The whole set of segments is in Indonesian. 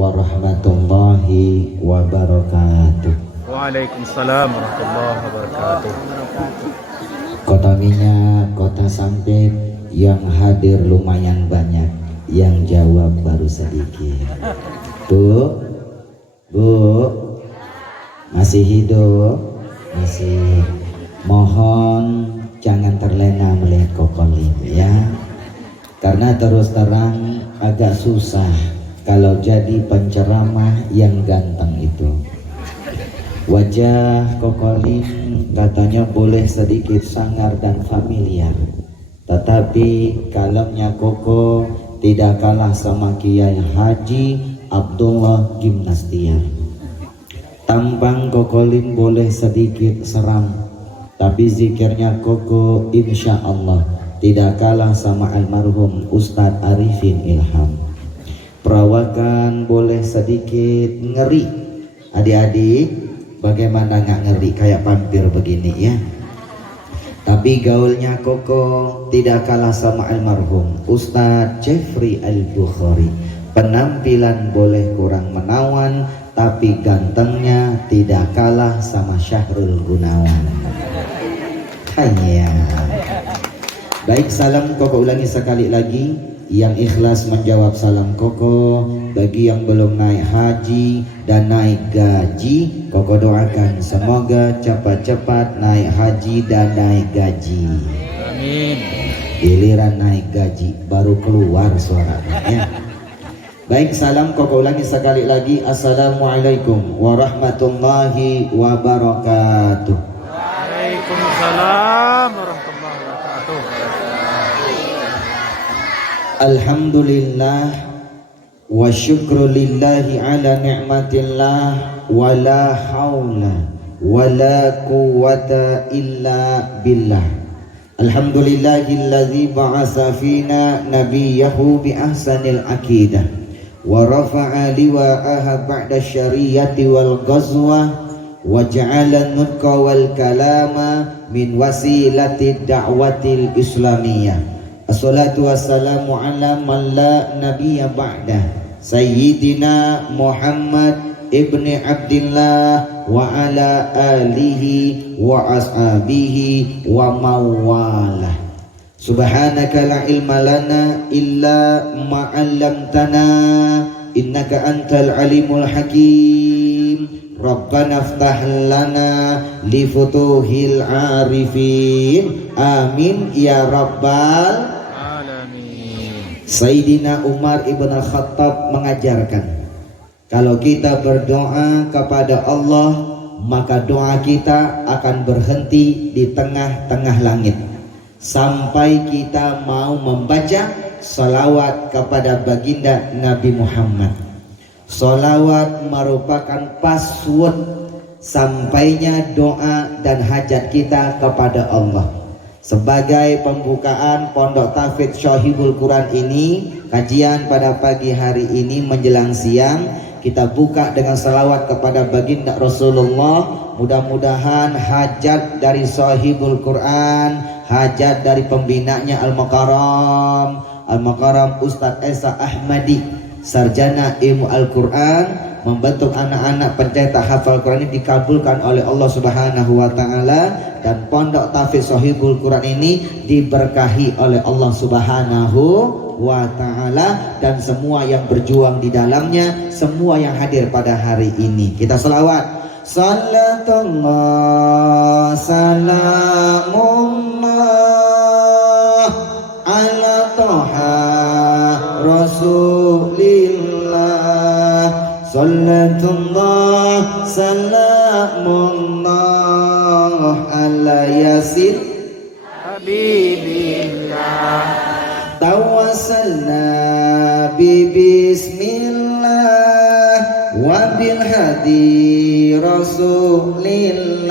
warahmatullahi wabarakatuh. Waalaikumsalam warahmatullahi wabarakatuh. Kota Minyak, Kota Sampit yang hadir lumayan banyak, yang jawab baru sedikit. Bu, masih hidup? Masih. Mohon jangan terlena melihat kokolim ya, karena terus terang agak susah kalau jadi penceramah yang ganteng itu. Wajah kokolim katanya boleh sedikit sangar dan familiar, tetapi kalemnya koko tidak kalah sama Kiai Haji Abdullah Gimnastiar. Tampang kokolim boleh sedikit seram, tapi zikirnya koko insya Allah tidak kalah sama almarhum Ustadz Arifin Ilham. Perawakan boleh sedikit ngeri. Adik-adik, bagaimana nggak ngeri kayak pampir begini ya? Tapi gaulnya koko tidak kalah sama almarhum Ustadz Jeffrey Al-Bukhari. Penampilan boleh kurang menawan, tapi gantengnya tidak kalah sama Syahrul Gunawan. Hanya. Baik, salam koko ulangi sekali lagi. Yang ikhlas menjawab salam koko. Bagi yang belum naik haji dan naik gaji, koko doakan semoga cepat-cepat naik haji dan naik gaji. Amin. Giliran naik gaji baru keluar suaranya ya. Baik, salam koko ulangi sekali lagi. Assalamualaikum warahmatullahi wabarakatuh. Waalaikumsalam warahmatullahi wabarakatuh. Alhamdulillah wa syukru lillahi ala ni'matillah wa la hawla wa la quwwata illa billah. Alhamdulillahilladzi ba'asa fina nabiyahu bi ahsanil aqidah wa rafa'a liwa'aha ba'da syariyati wal ghazwa wa ja'ala nutqa wal kalama min wasilati da'watil islamiyah. Assalatu wassalamu ala man la nabiyya ba'da Sayyidina Muhammad ibni Abdillah wa ala alihi wa ashabihi wa mawalah. Subhanaka la ilma lana illa ma 'allamtana innaka antal alimul hakim. Rabbana iftah lana li futuhil arifin. Amin ya rabbal alamin. Sayyidina Umar ibn Khattab mengajarkan, kalau kita berdoa kepada Allah, maka doa kita akan berhenti di tengah-tengah langit sampai kita mau membaca salawat kepada baginda Nabi Muhammad. Salawat merupakan password sampainya doa dan hajat kita kepada Allah. Sebagai pembukaan Pondok Tahfidz Syahibul Quran ini, kajian pada pagi hari ini menjelang siang, kita buka dengan salawat kepada baginda Rasulullah. Mudah-mudahan hajat dari Syahibul Quran, hajat dari pembinanya Al-Makaram Ustadz Esa Ahmadi, sarjana ilmu Al-Quran, membentuk anak-anak pencetak hafal Quran ini dikabulkan oleh Allah Subhanahu wa taala, dan Pondok Tahfidz Syahibul Quran ini diberkahi oleh Allah Subhanahu wa taala, dan semua yang berjuang di dalamnya, semua yang hadir pada hari ini. Kita selawat. Salatullah salamullah ala toha Rasulillah. Salatullah salamullah ala yasin habibillah. Tawassalna bi bismillah wa bil hadi rasulillah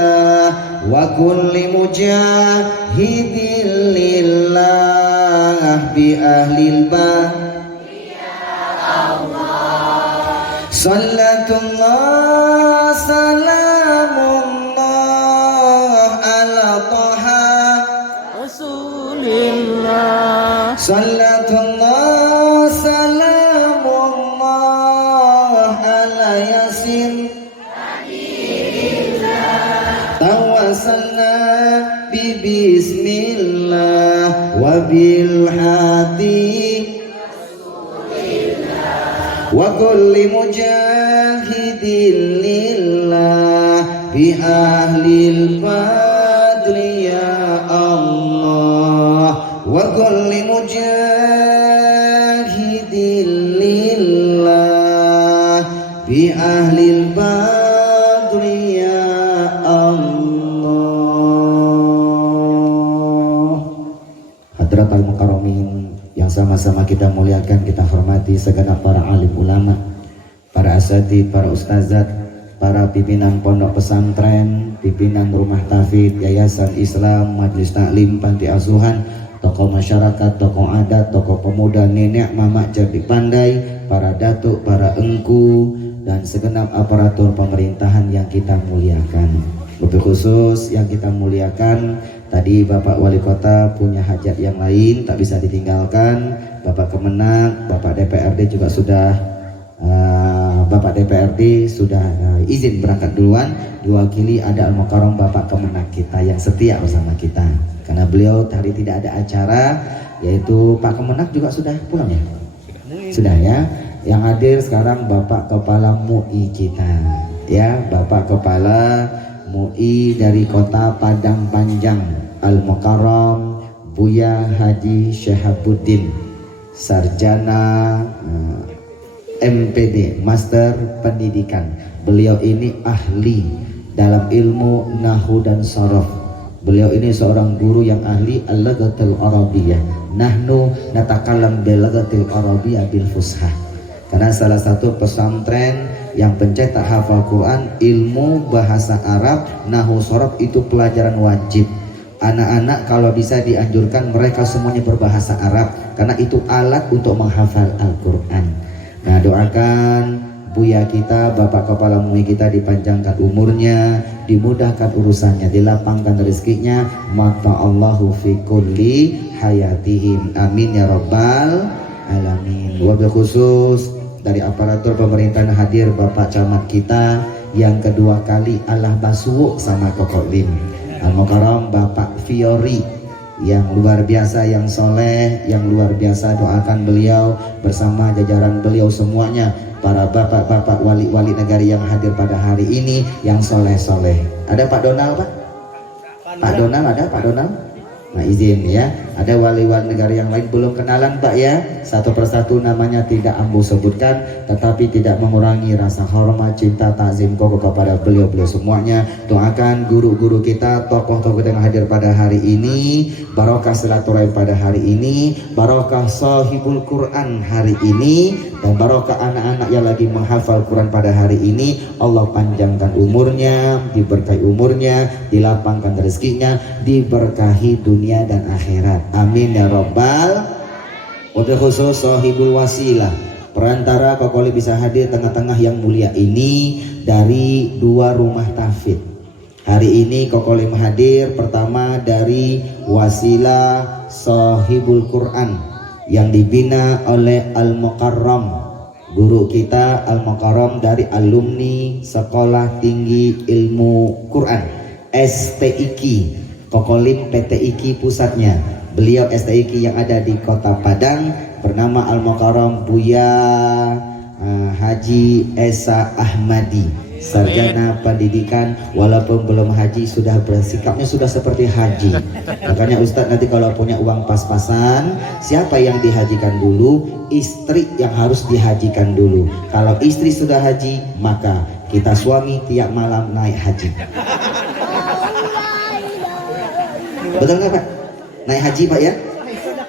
wa kulli mujahidin lillah bi ahlil bait. Salatullah salamullah ala toha Rasulillah. Salatullah salamullah ala yasin tawassalna bi bismillah wa bil hadi wa kulli mujahidin lillah bi ahlil fadli ya Allah wa kulli mujahidin lillah bi ahlil fadli ya Allah. Hadratal mukarramin yang sama-sama kita muliakan, kita hormati segenap para alim ulama, para asatidz, para ustazat, para pimpinan pondok pesantren, pimpinan rumah tahfidz, yayasan Islam, majelis taklim, panti asuhan, tokoh masyarakat, tokoh adat, tokoh pemuda, nenek, mamak cerdik pandai, para datuk, para engku, dan segenap aparatur pemerintahan yang kita muliakan. Lebih khusus yang kita muliakan, tadi Bapak Wali Kota punya hajat yang lain tak bisa ditinggalkan. Bapak Kemenak, Bapak DPRD juga sudah Bapak DPRD sudah izin berangkat duluan. Diwakili ada Al-Mukarram Bapak Kemenak kita yang setia bersama kita. Karena beliau tadi tidak ada acara, yaitu Pak Kemenak juga sudah pulang ya? Sudah ya. Yang hadir sekarang Bapak Kepala MUI kita, ya, Bapak Kepala MUI dari Kota Padang Panjang, Al-Mukarram Buya Haji Syahabuddin, sarjana MPD, Master Pendidikan. Beliau ini ahli dalam ilmu nahwu dan sharaf. Beliau ini seorang guru yang ahli al-laghatil arabiyyah. Nahnu natakallam bil laghatil arabiyyah bil fushah. Karena salah satu pesantren yang pencetak hafal Quran, ilmu bahasa Arab, nahwu sharaf itu pelajaran wajib. Anak-anak kalau bisa dianjurkan mereka semuanya berbahasa Arab, karena itu alat untuk menghafal Al-Quran. Nah, doakan Buya kita, Bapak Kepala MUI kita dipanjangkan umurnya, dimudahkan urusannya, dilapangkan rezekinya, mata Allahu fi kulli hayatihim, amin ya rabbal alamin. Wabil khusus dari aparatur pemerintahan hadir Bapak Camat kita yang kedua kali Allah basuh sama Kokolim, Al-Mukarram Bapak Fiori yang luar biasa, yang soleh, yang luar biasa. Doakan beliau bersama jajaran beliau semuanya, para bapak-bapak wali-wali negari yang hadir pada hari ini, yang soleh-soleh. Ada Pak Donald, Pak? Pak Donald ada, Pak Donald? Nah, izin ya, ada wali-wali negara yang lain belum kenalan Pak ya, satu persatu namanya tidak ambu sebutkan, tetapi tidak mengurangi rasa hormat, cinta, takzim koko kepada beliau-beliau semuanya. Doakan guru-guru kita, tokoh-tokoh yang hadir pada hari ini, barokah silaturahim pada hari ini, barokah sahibul Quran hari ini, dan barokah anak-anak yang lagi menghafal Quran pada hari ini. Allah panjangkan umurnya, diberkahi umurnya, dilapangkan rezekinya, diberkahi dunia dan akhirat, amin ya rabbal. Wabil khusus sahibul wasilah, perantara Kokoli bisa hadir tengah-tengah yang mulia ini dari dua rumah tahfidz. Hari ini Kokoli hadir pertama dari wasilah sahibul Quran yang dibina oleh Al-Mukarram, guru kita Al-Mukarram dari alumni Sekolah Tinggi Ilmu Quran STIQ, Kokolim PTIQ pusatnya. Beliau STIQ yang ada di Kota Padang bernama Al-Mukarram Buya Haji Esa Ahmadi, sarjana pendidikan, walaupun belum haji sudah bersikapnya sudah seperti haji. Makanya Ustadz nanti kalau punya uang pas-pasan, siapa yang dihajikan dulu? Istri yang harus dihajikan dulu. Kalau istri sudah haji, maka kita suami tiap malam naik haji. Betul nggak Pak? Naik haji Pak ya?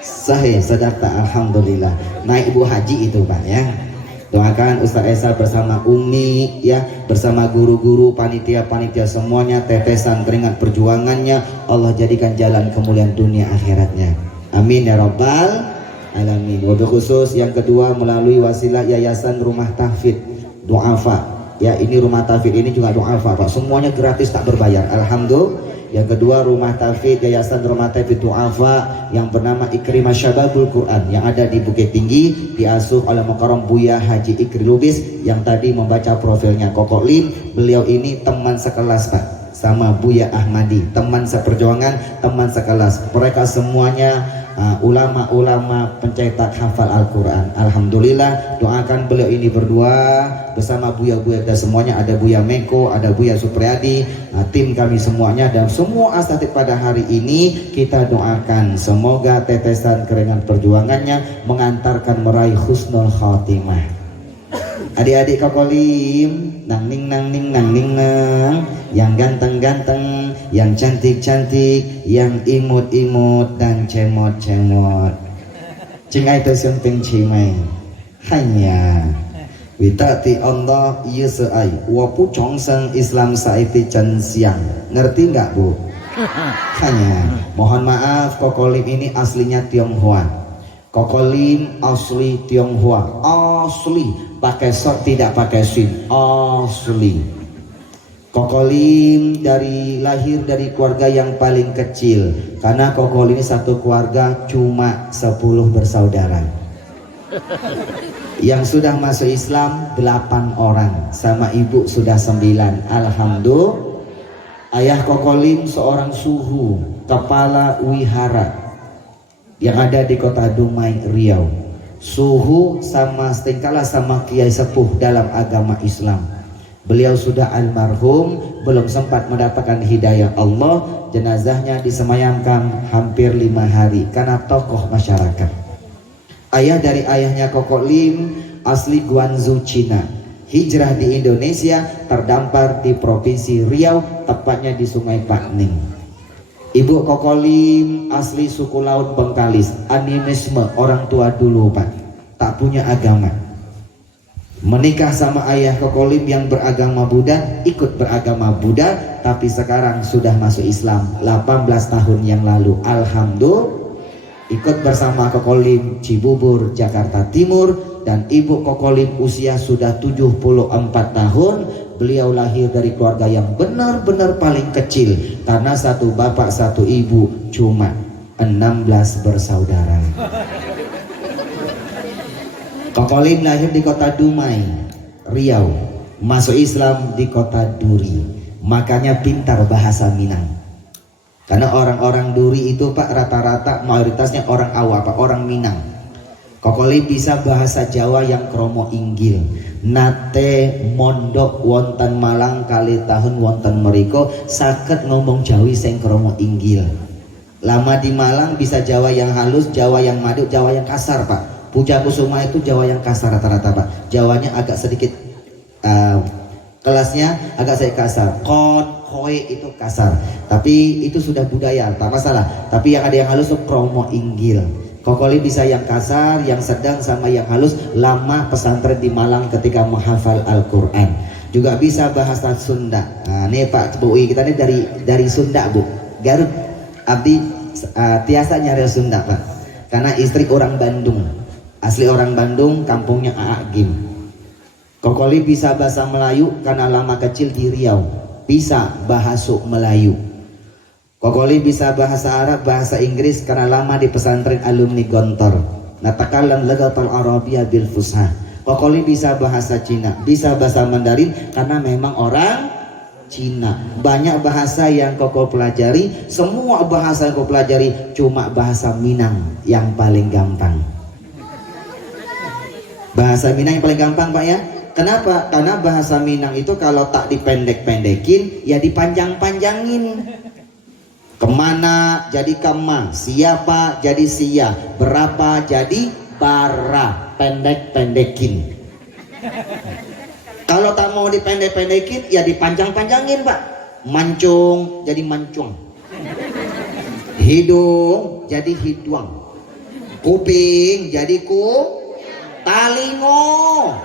Sahih, sadaqta, alhamdulillah. Naik ibu haji itu Pak ya. Doakan Ustaz Esa bersama Umi ya, bersama guru-guru, panitia-panitia semuanya, tetesan keringat perjuangannya Allah jadikan jalan kemuliaan dunia akhiratnya, amin ya rabbal alamin. Wabil khusus yang kedua melalui wasilah Yayasan Rumah Tahfidz Du'afa ya, ini rumah tahfidz ini juga du'afa Pak, semuanya gratis tak berbayar, alhamdulillah. yang kedua Rumah Tahfidz Yayasan Rumah Tahfidz Du'afa yang bernama Ikrimah Syababul Quran yang ada di Bukit Tinggi, diasuh oleh Mukarram Buya Haji Ikri Lubis yang tadi membaca profilnya Koko Lim. Beliau ini teman sekelas Pak sama Buya Ahmadi, teman seperjuangan, teman sekelas. Mereka semuanya ulama-ulama pencetak hafal Al-Quran. Alhamdulillah, doakan beliau ini berdua bersama Buya-Buya dan semuanya, ada Buya Meko, ada Buya Supriyadi, tim kami semuanya dan semua asatidz pada hari ini kita doakan semoga tetesan keringat perjuangannya mengantarkan meraih husnul khatimah. Adik-adik Kokolim, nang ning nang ning nang ning nang, yang ganteng-ganteng, yang cantik-cantik, yang imut-imut dan cemot-cemot. Cingai tu sunting cimai. Hanya witati Allah iya seai, wapu chongseng Islam saiti chen siang. Ngerti nggak Bu? Hanya mohon maaf Kokolim ini aslinya Tionghoa. Kokolim asli Tionghoa, asli pakai sok tidak pakai sin, asli. Kokolim lahir dari keluarga yang paling kecil karena Kokolim ini satu keluarga cuma 10 bersaudara. Yang sudah masuk Islam 8 orang, sama ibu sudah 9. Alhamdulillah. Ayah Kokolim seorang suhu, kepala wihara yang ada di kota Dumai, Riau. Suhu sama setingkatlah sama kiai sepuh dalam agama Islam. Beliau sudah almarhum, belum sempat mendapatkan hidayah Allah. Jenazahnya disemayamkan hampir 5 hari karena tokoh masyarakat. Ayah dari ayahnya Koko Lim asli Guangzhou, Cina. Hijrah di Indonesia, terdampar di Provinsi Riau, tepatnya di Sungai Pakning. Ibu Koko Lim asli suku Laut Bengkalis, animisme orang tua dulu Pak, tak punya agama. Menikah sama ayah Koko Lim yang beragama Buddha, ikut beragama Buddha, tapi sekarang sudah masuk Islam 18 tahun yang lalu. Alhamdulillah. Ikut bersama Koko Lim Cibubur, Jakarta Timur, dan ibu Koko Lim usia sudah 74 tahun. Beliau lahir dari keluarga yang benar-benar paling kecil karena satu bapak satu ibu cuma 16 bersaudara. Koko Lim lahir di kota Dumai, Riau, masuk Islam di kota Duri. Makanya pintar bahasa Minang. Karena orang-orang Duri itu Pak rata-rata mayoritasnya orang awam, Pak, orang Minang. Koko Lim bisa bahasa Jawa yang kromo inggil. Nate mondok wonten Malang kali tahun wonten meriko saged ngomong Jawi sing kromo inggil. Lama di Malang bisa Jawa yang halus, Jawa yang madu, Jawa yang kasar Pak. Puja Kusuma itu Jawa yang kasar rata-rata Pak. Jawanya agak sedikit kelasnya agak sedikit kasar. Koe itu kasar. Tapi itu sudah budaya, tak masalah. Tapi yang ada yang halus itu kromo inggil. Koko Lim bisa yang kasar, yang sedang sama yang halus. Lama pesantren di Malang ketika menghafal Al-Quran. Juga bisa bahasa Sunda. Nah, ini Pak Bu kita ini dari Sunda Bu, Garut. Abdi tiasa nyari Sunda Pak. Karena istri orang Bandung, asli orang Bandung, kampungnya Aagim. Koko Lim bisa bahasa Melayu karena lama kecil di Riau. Bisa bahasa Melayu. Koko Lim bisa bahasa Arab, bahasa Inggris karena lama di pesantren alumni Gontor. Natakallam lughatal Arabiyyah bil fusha. Koko Lim bisa bahasa Cina, bisa bahasa Mandarin karena memang orang Cina. Banyak bahasa yang Koko pelajari, semua bahasa yang Koko pelajari cuma bahasa Minang yang paling gampang. Bahasa Minang yang paling gampang Pak ya. Kenapa? Karena bahasa Minang itu kalau tak dipendek-pendekin ya dipanjang-panjangin. Kemana jadi kema, siapa jadi sia, berapa jadi bara, pendek-pendekin. Kalau tak mau dipendek-pendekin ya dipanjang-panjangin Pak. Mancung jadi mancung, hidung jadi hidung, kuping jadi talingo.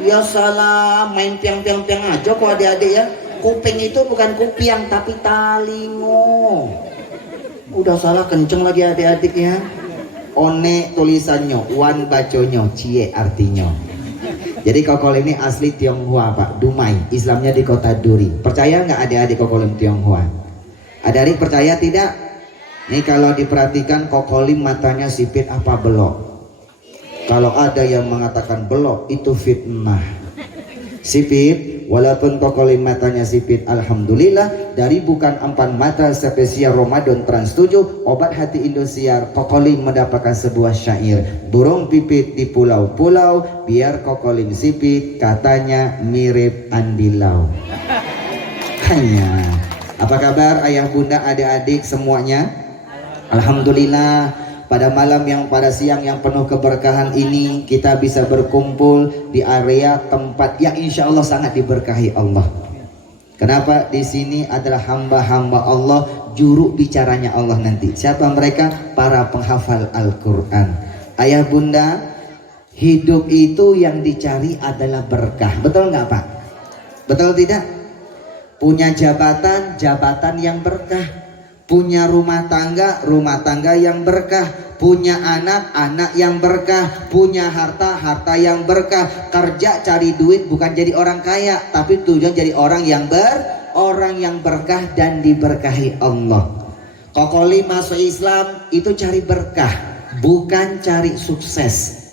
Ya salah, main piang-piang-piang aja kok adik-adik ya. Kuping itu bukan kupiang tapi talingo. Udah salah kenceng lagi adik-adik ya. One tulisannya, wan baconyo, cie artinya. Jadi Koko Lim ini asli Tionghoa Pak, Dumai. Islamnya di kota Duri. Percaya nggak adik-adik Koko Lim Tionghoa? Adik-adik percaya tidak? Nih kalau diperhatikan Kokolim matanya sipit apa belok? Kalau ada yang mengatakan belok itu fitnah. Sipit, walaupun Kokolim matanya sipit, alhamdulillah dari bukan empan mata spesial Ramadan Trans 7 obat hati Indosiar, Kokolim mendapatkan sebuah syair. Burung pipit di pulau-pulau, biar Kokolim sipit, katanya mirip Andilau. Hanya, apa kabar ayah bunda adik-adik semuanya? Alhamdulillah. Pada malam yang pada siang yang penuh keberkahan ini kita bisa berkumpul di area tempat yang insya Allah sangat diberkahi Allah. Kenapa? Di sini adalah hamba-hamba Allah, juru bicaranya Allah nanti. Siapa mereka? Para penghafal Al-Quran. Ayah bunda, hidup itu yang dicari adalah berkah. Betul nggak Pak? Betul tidak? Punya jabatan, jabatan yang berkah. Punya rumah tangga yang berkah. Punya anak, anak yang berkah. Punya harta, harta yang berkah. Kerja cari duit bukan jadi orang kaya, tapi tujuan jadi orang yang berkah dan diberkahi Allah. Kokolim masuk Islam itu cari berkah, bukan cari sukses.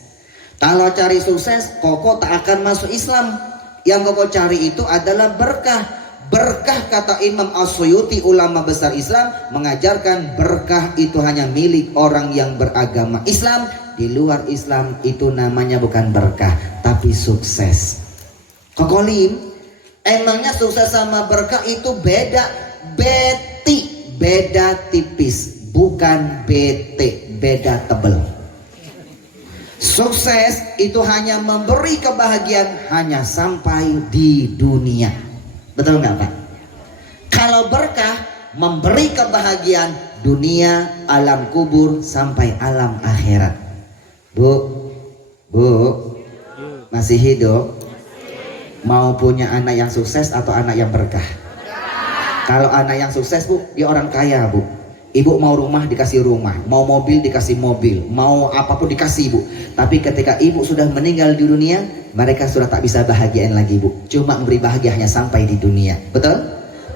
Kalau cari sukses, Koko tak akan masuk Islam. Yang Koko cari itu adalah berkah. Berkah, kata Imam As-Suyuti, ulama besar Islam, mengajarkan berkah itu hanya milik orang yang beragama Islam. Di luar Islam itu namanya bukan berkah, tapi sukses. Kokolim, emangnya sukses sama berkah itu beda. Beda tipis, bukan bete, beda tebel. Sukses itu hanya memberi kebahagiaan hanya sampai di dunia. Betul nggak Pak? Kalau berkah memberi kebahagiaan dunia, alam kubur sampai alam akhirat. Bu, masih hidup? Mau punya anak yang sukses atau anak yang berkah? Kalau anak yang sukses Bu, dia orang kaya Bu. Ibu mau rumah dikasih rumah, mau mobil dikasih mobil, mau apapun dikasih Bu. Tapi ketika ibu sudah meninggal di dunia, mereka sudah tak bisa bahagiain lagi Bu. Cuma memberi bahagia hanya sampai di dunia. Betul?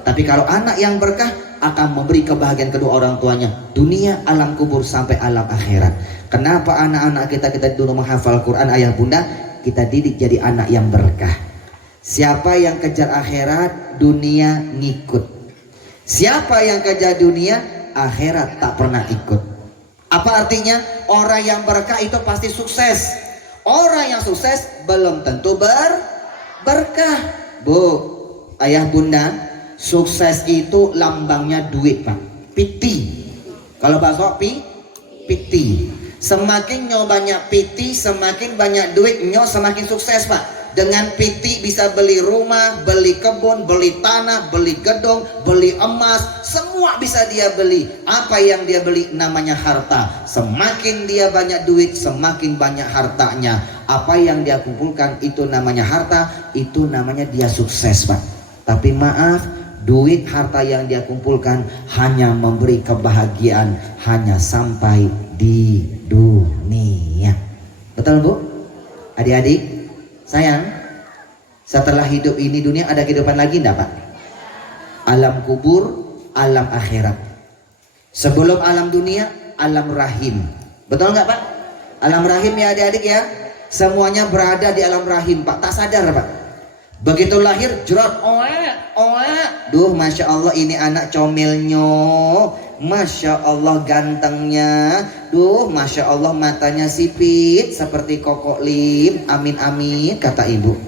Tapi kalau anak yang berkah akan memberi kebahagiaan kedua orang tuanya, dunia, alam kubur sampai alam akhirat. Kenapa anak-anak kita dulu menghafal Quran ayah bunda? Kita didik jadi anak yang berkah. Siapa yang kejar akhirat, dunia ngikut. Siapa yang kejar dunia, akhirat tak pernah ikut. Apa artinya? Orang yang berkah itu pasti sukses. Orang yang sukses belum tentu berkah. Bu, ayah bunda, sukses itu lambangnya duit Pak. Piti. Kalau bakso piti. Semakin nyo banyak piti, semakin banyak duit, nyo semakin sukses Pak. Dengan piti bisa beli rumah, beli kebun, beli tanah, beli gedung, beli emas, semua bisa dia beli. Apa yang dia beli namanya harta. Semakin dia banyak duit, semakin banyak hartanya. Apa yang dia kumpulkan itu namanya harta, itu namanya dia sukses Pak. Tapi maaf, duit harta yang dia kumpulkan hanya memberi kebahagiaan hanya sampai di dunia. Betul Bu? Adik-adik sayang, setelah hidup ini dunia ada kehidupan lagi enggak Pak? Alam kubur, alam akhirat. Sebelum alam dunia, alam rahim. Betul nggak Pak? Alam rahim ya adik-adik ya. Semuanya berada di alam rahim Pak. Tak sadar Pak. Begitu lahir, jerot, duh Masya Allah ini anak comelnya. Masya Allah gantengnya. Duh Masya Allah matanya sipit seperti Kokolim. Amin amin kata ibu.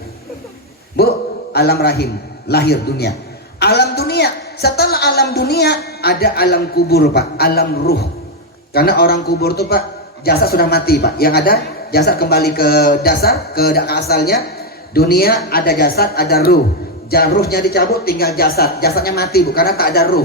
Bu, alam rahim, lahir dunia. Alam dunia, setelah alam dunia ada alam kubur Pak, alam ruh. Karena orang kubur tuh Pak, jasad sudah mati Pak. Yang ada jasad kembali ke dasar, ke asalnya. Dunia ada jasad, ada ruh. Ruhnya dicabut tinggal jasad. Jasadnya mati Bu, karena tak ada ruh.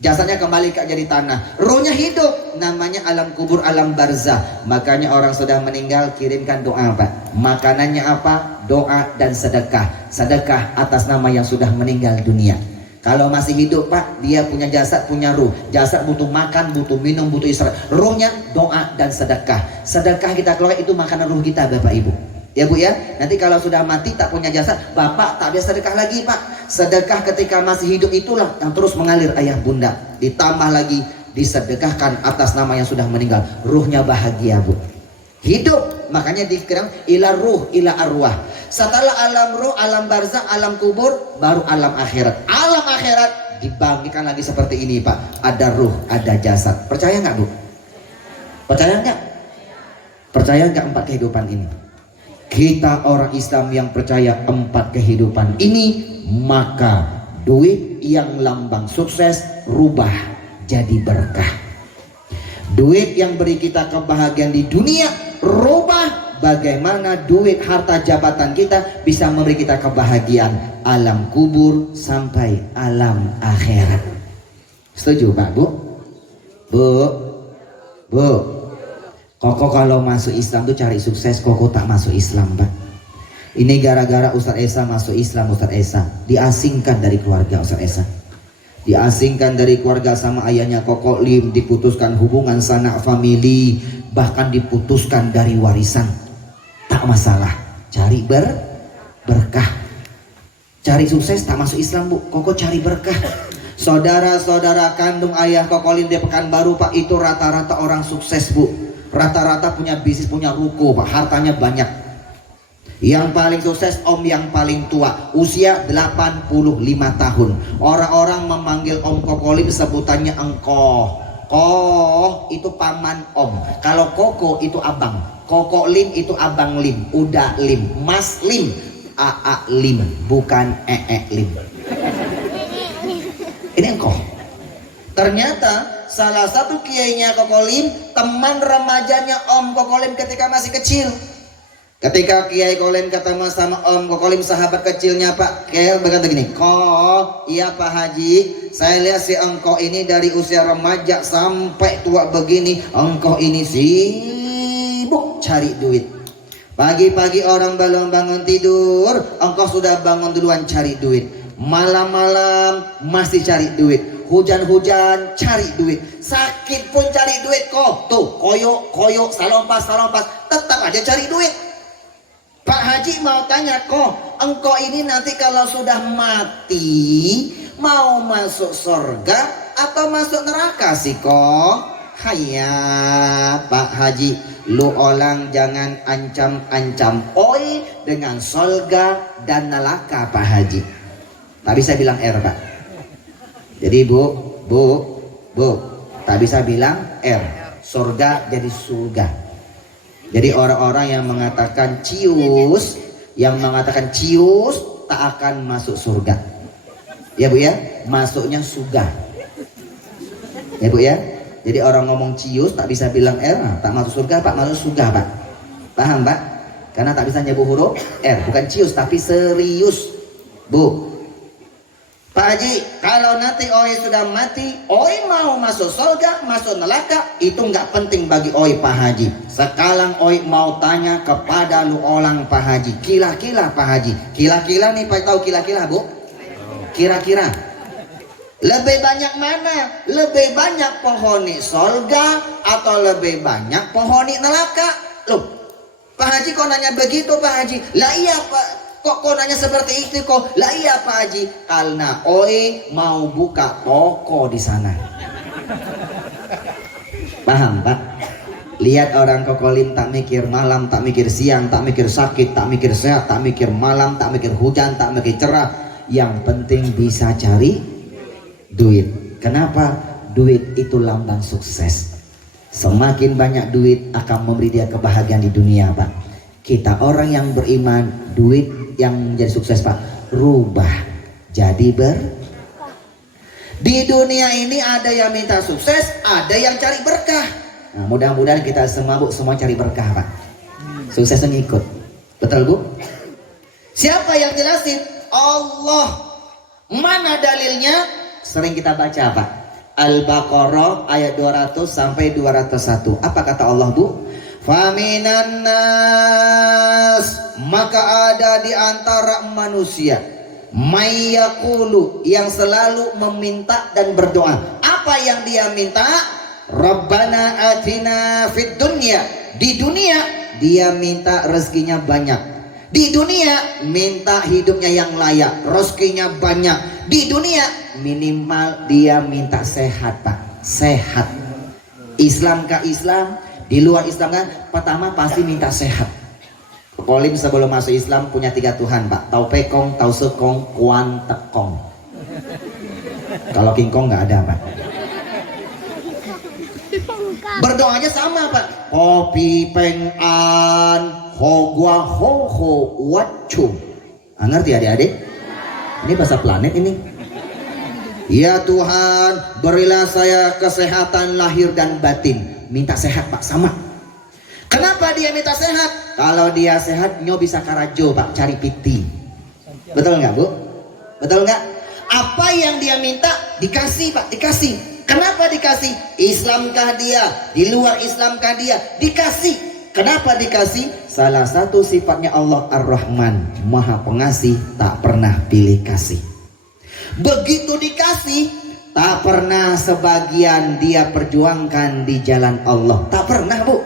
Jasadnya kembali ke jadi tanah, ruhnya hidup, namanya alam kubur, alam barzah. Makanya orang sudah meninggal kirimkan doa Pak. Makanannya apa? Doa dan sedekah. Sedekah atas nama yang sudah meninggal dunia. Kalau masih hidup Pak, dia punya jasad, punya ruh. Jasad butuh makan, butuh minum, butuh istirahat. Ruhnya doa dan sedekah. Sedekah kita keluar itu makanan ruh kita Bapak Ibu. Ya Bu ya, nanti kalau sudah mati tak punya jasad, bapak tak bisa sedekah lagi Pak. Sedekah ketika masih hidup itulah yang terus mengalir ayah bunda. Ditambah lagi disedekahkan atas nama yang sudah meninggal. Ruhnya bahagia Bu. Hidup, makanya dikira ila ruh, ila arwah. Setelah alam ruh, alam barzakh, alam kubur, baru alam akhirat. Alam akhirat dibangkitkan lagi seperti ini Pak. Ada ruh, ada jasad. Percaya nggak Bu? Percaya nggak? Percaya nggak 4 kehidupan ini? Kita orang Islam yang percaya 4 kehidupan ini, maka duit yang lambang sukses rubah jadi berkah. Duit yang beri kita kebahagiaan di dunia, rubah bagaimana duit harta jabatan kita bisa memberi kita kebahagiaan alam kubur sampai alam akhirat. Setuju Pak Bu? Bu, Koko kalau masuk Islam tuh cari sukses, Koko tak masuk Islam Pak. Ini gara-gara Ustadz Esa masuk Islam. Ustadz Esa diasingkan dari keluarga. Ustadz Esa diasingkan dari keluarga sama ayahnya Koko Lim, diputuskan hubungan sanak famili, bahkan diputuskan dari warisan. Tak masalah, cari berkah. Cari sukses tak masuk Islam Bu, Koko cari berkah. Saudara-saudara kandung ayah Koko Lim di Pekanbaru Pak, itu rata-rata orang sukses Bu. Rata-rata punya bisnis, punya ruko Pak, hartanya banyak. Yang paling sukses om yang paling tua, usia 85 tahun. Orang-orang memanggil Om Koko Lim sebutannya engkoh. Koh itu paman om. Kalau Koko itu abang. Koko Lim itu abang Lim. Uda Lim, Mas Lim, AA Lim, bukan Lim. Ini engkoh. Ternyata salah satu kiainya Koko Lim, teman remajanya Om Koko Lim ketika masih kecil. Ketika Kiai Koko Lim ketemu sama Om Koko Lim, sahabat kecilnya Pak, Kiai berkata gini, "Kok, iya Pak Haji, saya lihat si engkau ini dari usia remaja sampai tua begini, engkau ini sibuk cari duit. Pagi-pagi orang belum bangun tidur, engkau sudah bangun duluan cari duit. Malam-malam masih cari duit. Hujan-hujan cari duit, sakit pun cari duit kok. Tuh koyok salompas tetap aja cari duit. Pak Haji mau tanya kok, engkau ini nanti kalau sudah mati mau masuk surga atau masuk neraka sih kok? Haya Pak Haji, lu orang jangan ancam-ancam oi dengan surga dan neraka Pak Haji. Tak bisa bilang Pak. Jadi bu, tak bisa bilang surga jadi surga. Jadi orang-orang yang mengatakan cius, tak akan masuk surga. Ya Bu ya, masuknya surga. Ya Bu ya. Jadi orang ngomong cius tak bisa bilang tak masuk surga Pak, masuk surga Pak. Paham Pak? Karena tak bisa nyebut huruf bukan cius tapi serius Bu. Pak Haji, kalau nanti Oi sudah mati, Oi mau masuk surga, masuk neraka, itu nggak penting bagi Oi Pak Haji. Sekarang Oi mau tanya kepada lu orang Pak Haji, kira-kira Pak Haji, kira-kira nih Pak, tahu kira-kira Bu? Kira-kira lebih banyak mana? Lebih banyak pohoni surga atau lebih banyak pohoni neraka? Loh, Pak Haji kok nanya begitu Pak Haji? Lah iya Pak. Kok nanya seperti itu kok? Lah iya Pak Haji, karena Oi mau buka toko di sana. Paham Pak? Lihat orang Koko Lim tak mikir malam, tak mikir siang, tak mikir sakit, tak mikir sehat, tak mikir malam, tak mikir hujan, tak mikir cerah. Yang penting bisa cari duit. Kenapa? Duit itu lambang sukses. Semakin banyak duit akan memberi dia kebahagiaan di dunia Pak. Kita orang yang beriman, duit yang menjadi sukses Pak, rubah jadi di dunia ini ada yang minta sukses, ada yang cari berkah. Nah, mudah-mudahan kita semua Bu, semua cari berkah Pak. Sukses ngikut. Betul Bu? Siapa yang jelasin? Allah. Mana dalilnya? Sering kita baca Pak. Al-Baqarah ayat 200 sampai 201. Apa kata Allah Bu? Faminan nas, maka ada di antara manusia mayyaqulu, yang selalu meminta dan berdoa. Apa yang dia minta? Rabbana atina fid dunya, di dunia dia minta rezekinya banyak. Di dunia minta hidupnya yang layak, rezekinya banyak. Di dunia minimal dia minta sehat, Pak. Sehat. Islam ke Islam, di luar Islam kan pertama pasti minta sehat. Kolim sebelum masuk Islam punya 3 Tuhan, Pak. Tau pekong, tau sekong, kuan tekong. Kalau kingkong nggak ada, Pak. Berdoanya sama, Pak. Kopi peng an ho gua ho ho wacu. Ngerti adik-adik? Ini bahasa planet ini. Ya Tuhan, berilah saya kesehatan lahir dan batin. Minta sehat, Pak, sama. Kenapa dia minta sehat? Kalau dia sehat, nyo bisa karajo, Pak, cari piti. Betul nggak, Bu? Betul nggak? Apa yang dia minta dikasih, Pak, dikasih. Kenapa dikasih? Islamkah dia? Di luar Islamkah dia? Dikasih. Kenapa dikasih? Salah satu sifatnya Allah Ar-Rahman, Maha Pengasih, tak pernah pilih kasih. Begitu dikasih, tak pernah sebagian dia perjuangkan di jalan Allah. Tak pernah, Bu.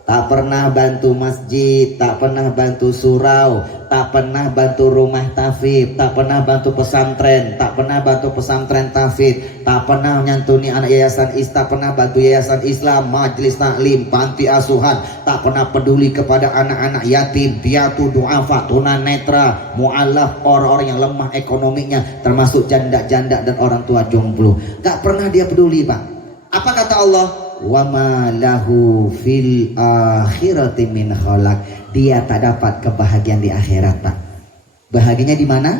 Tak pernah bantu masjid, tak pernah bantu surau, tak pernah bantu rumah tahfidz, tak pernah bantu pesantren, tak pernah bantu pesantren tahfidz, tak pernah nyantuni anak yayasan tak pernah bantu yayasan Islam, majelis taklim, panti asuhan, tak pernah peduli kepada anak-anak yatim, piatu, duafa, tunanetra, mu'alaf, orang-orang yang lemah ekonominya, termasuk janda-janda dan orang tua jomblo. Gak pernah dia peduli, Pak. Apa kata Allah? Wa ma lahu fil akhirati min khalaq. Dia tak dapat kebahagiaan di akhirat, Pak. Bahagianya di mana?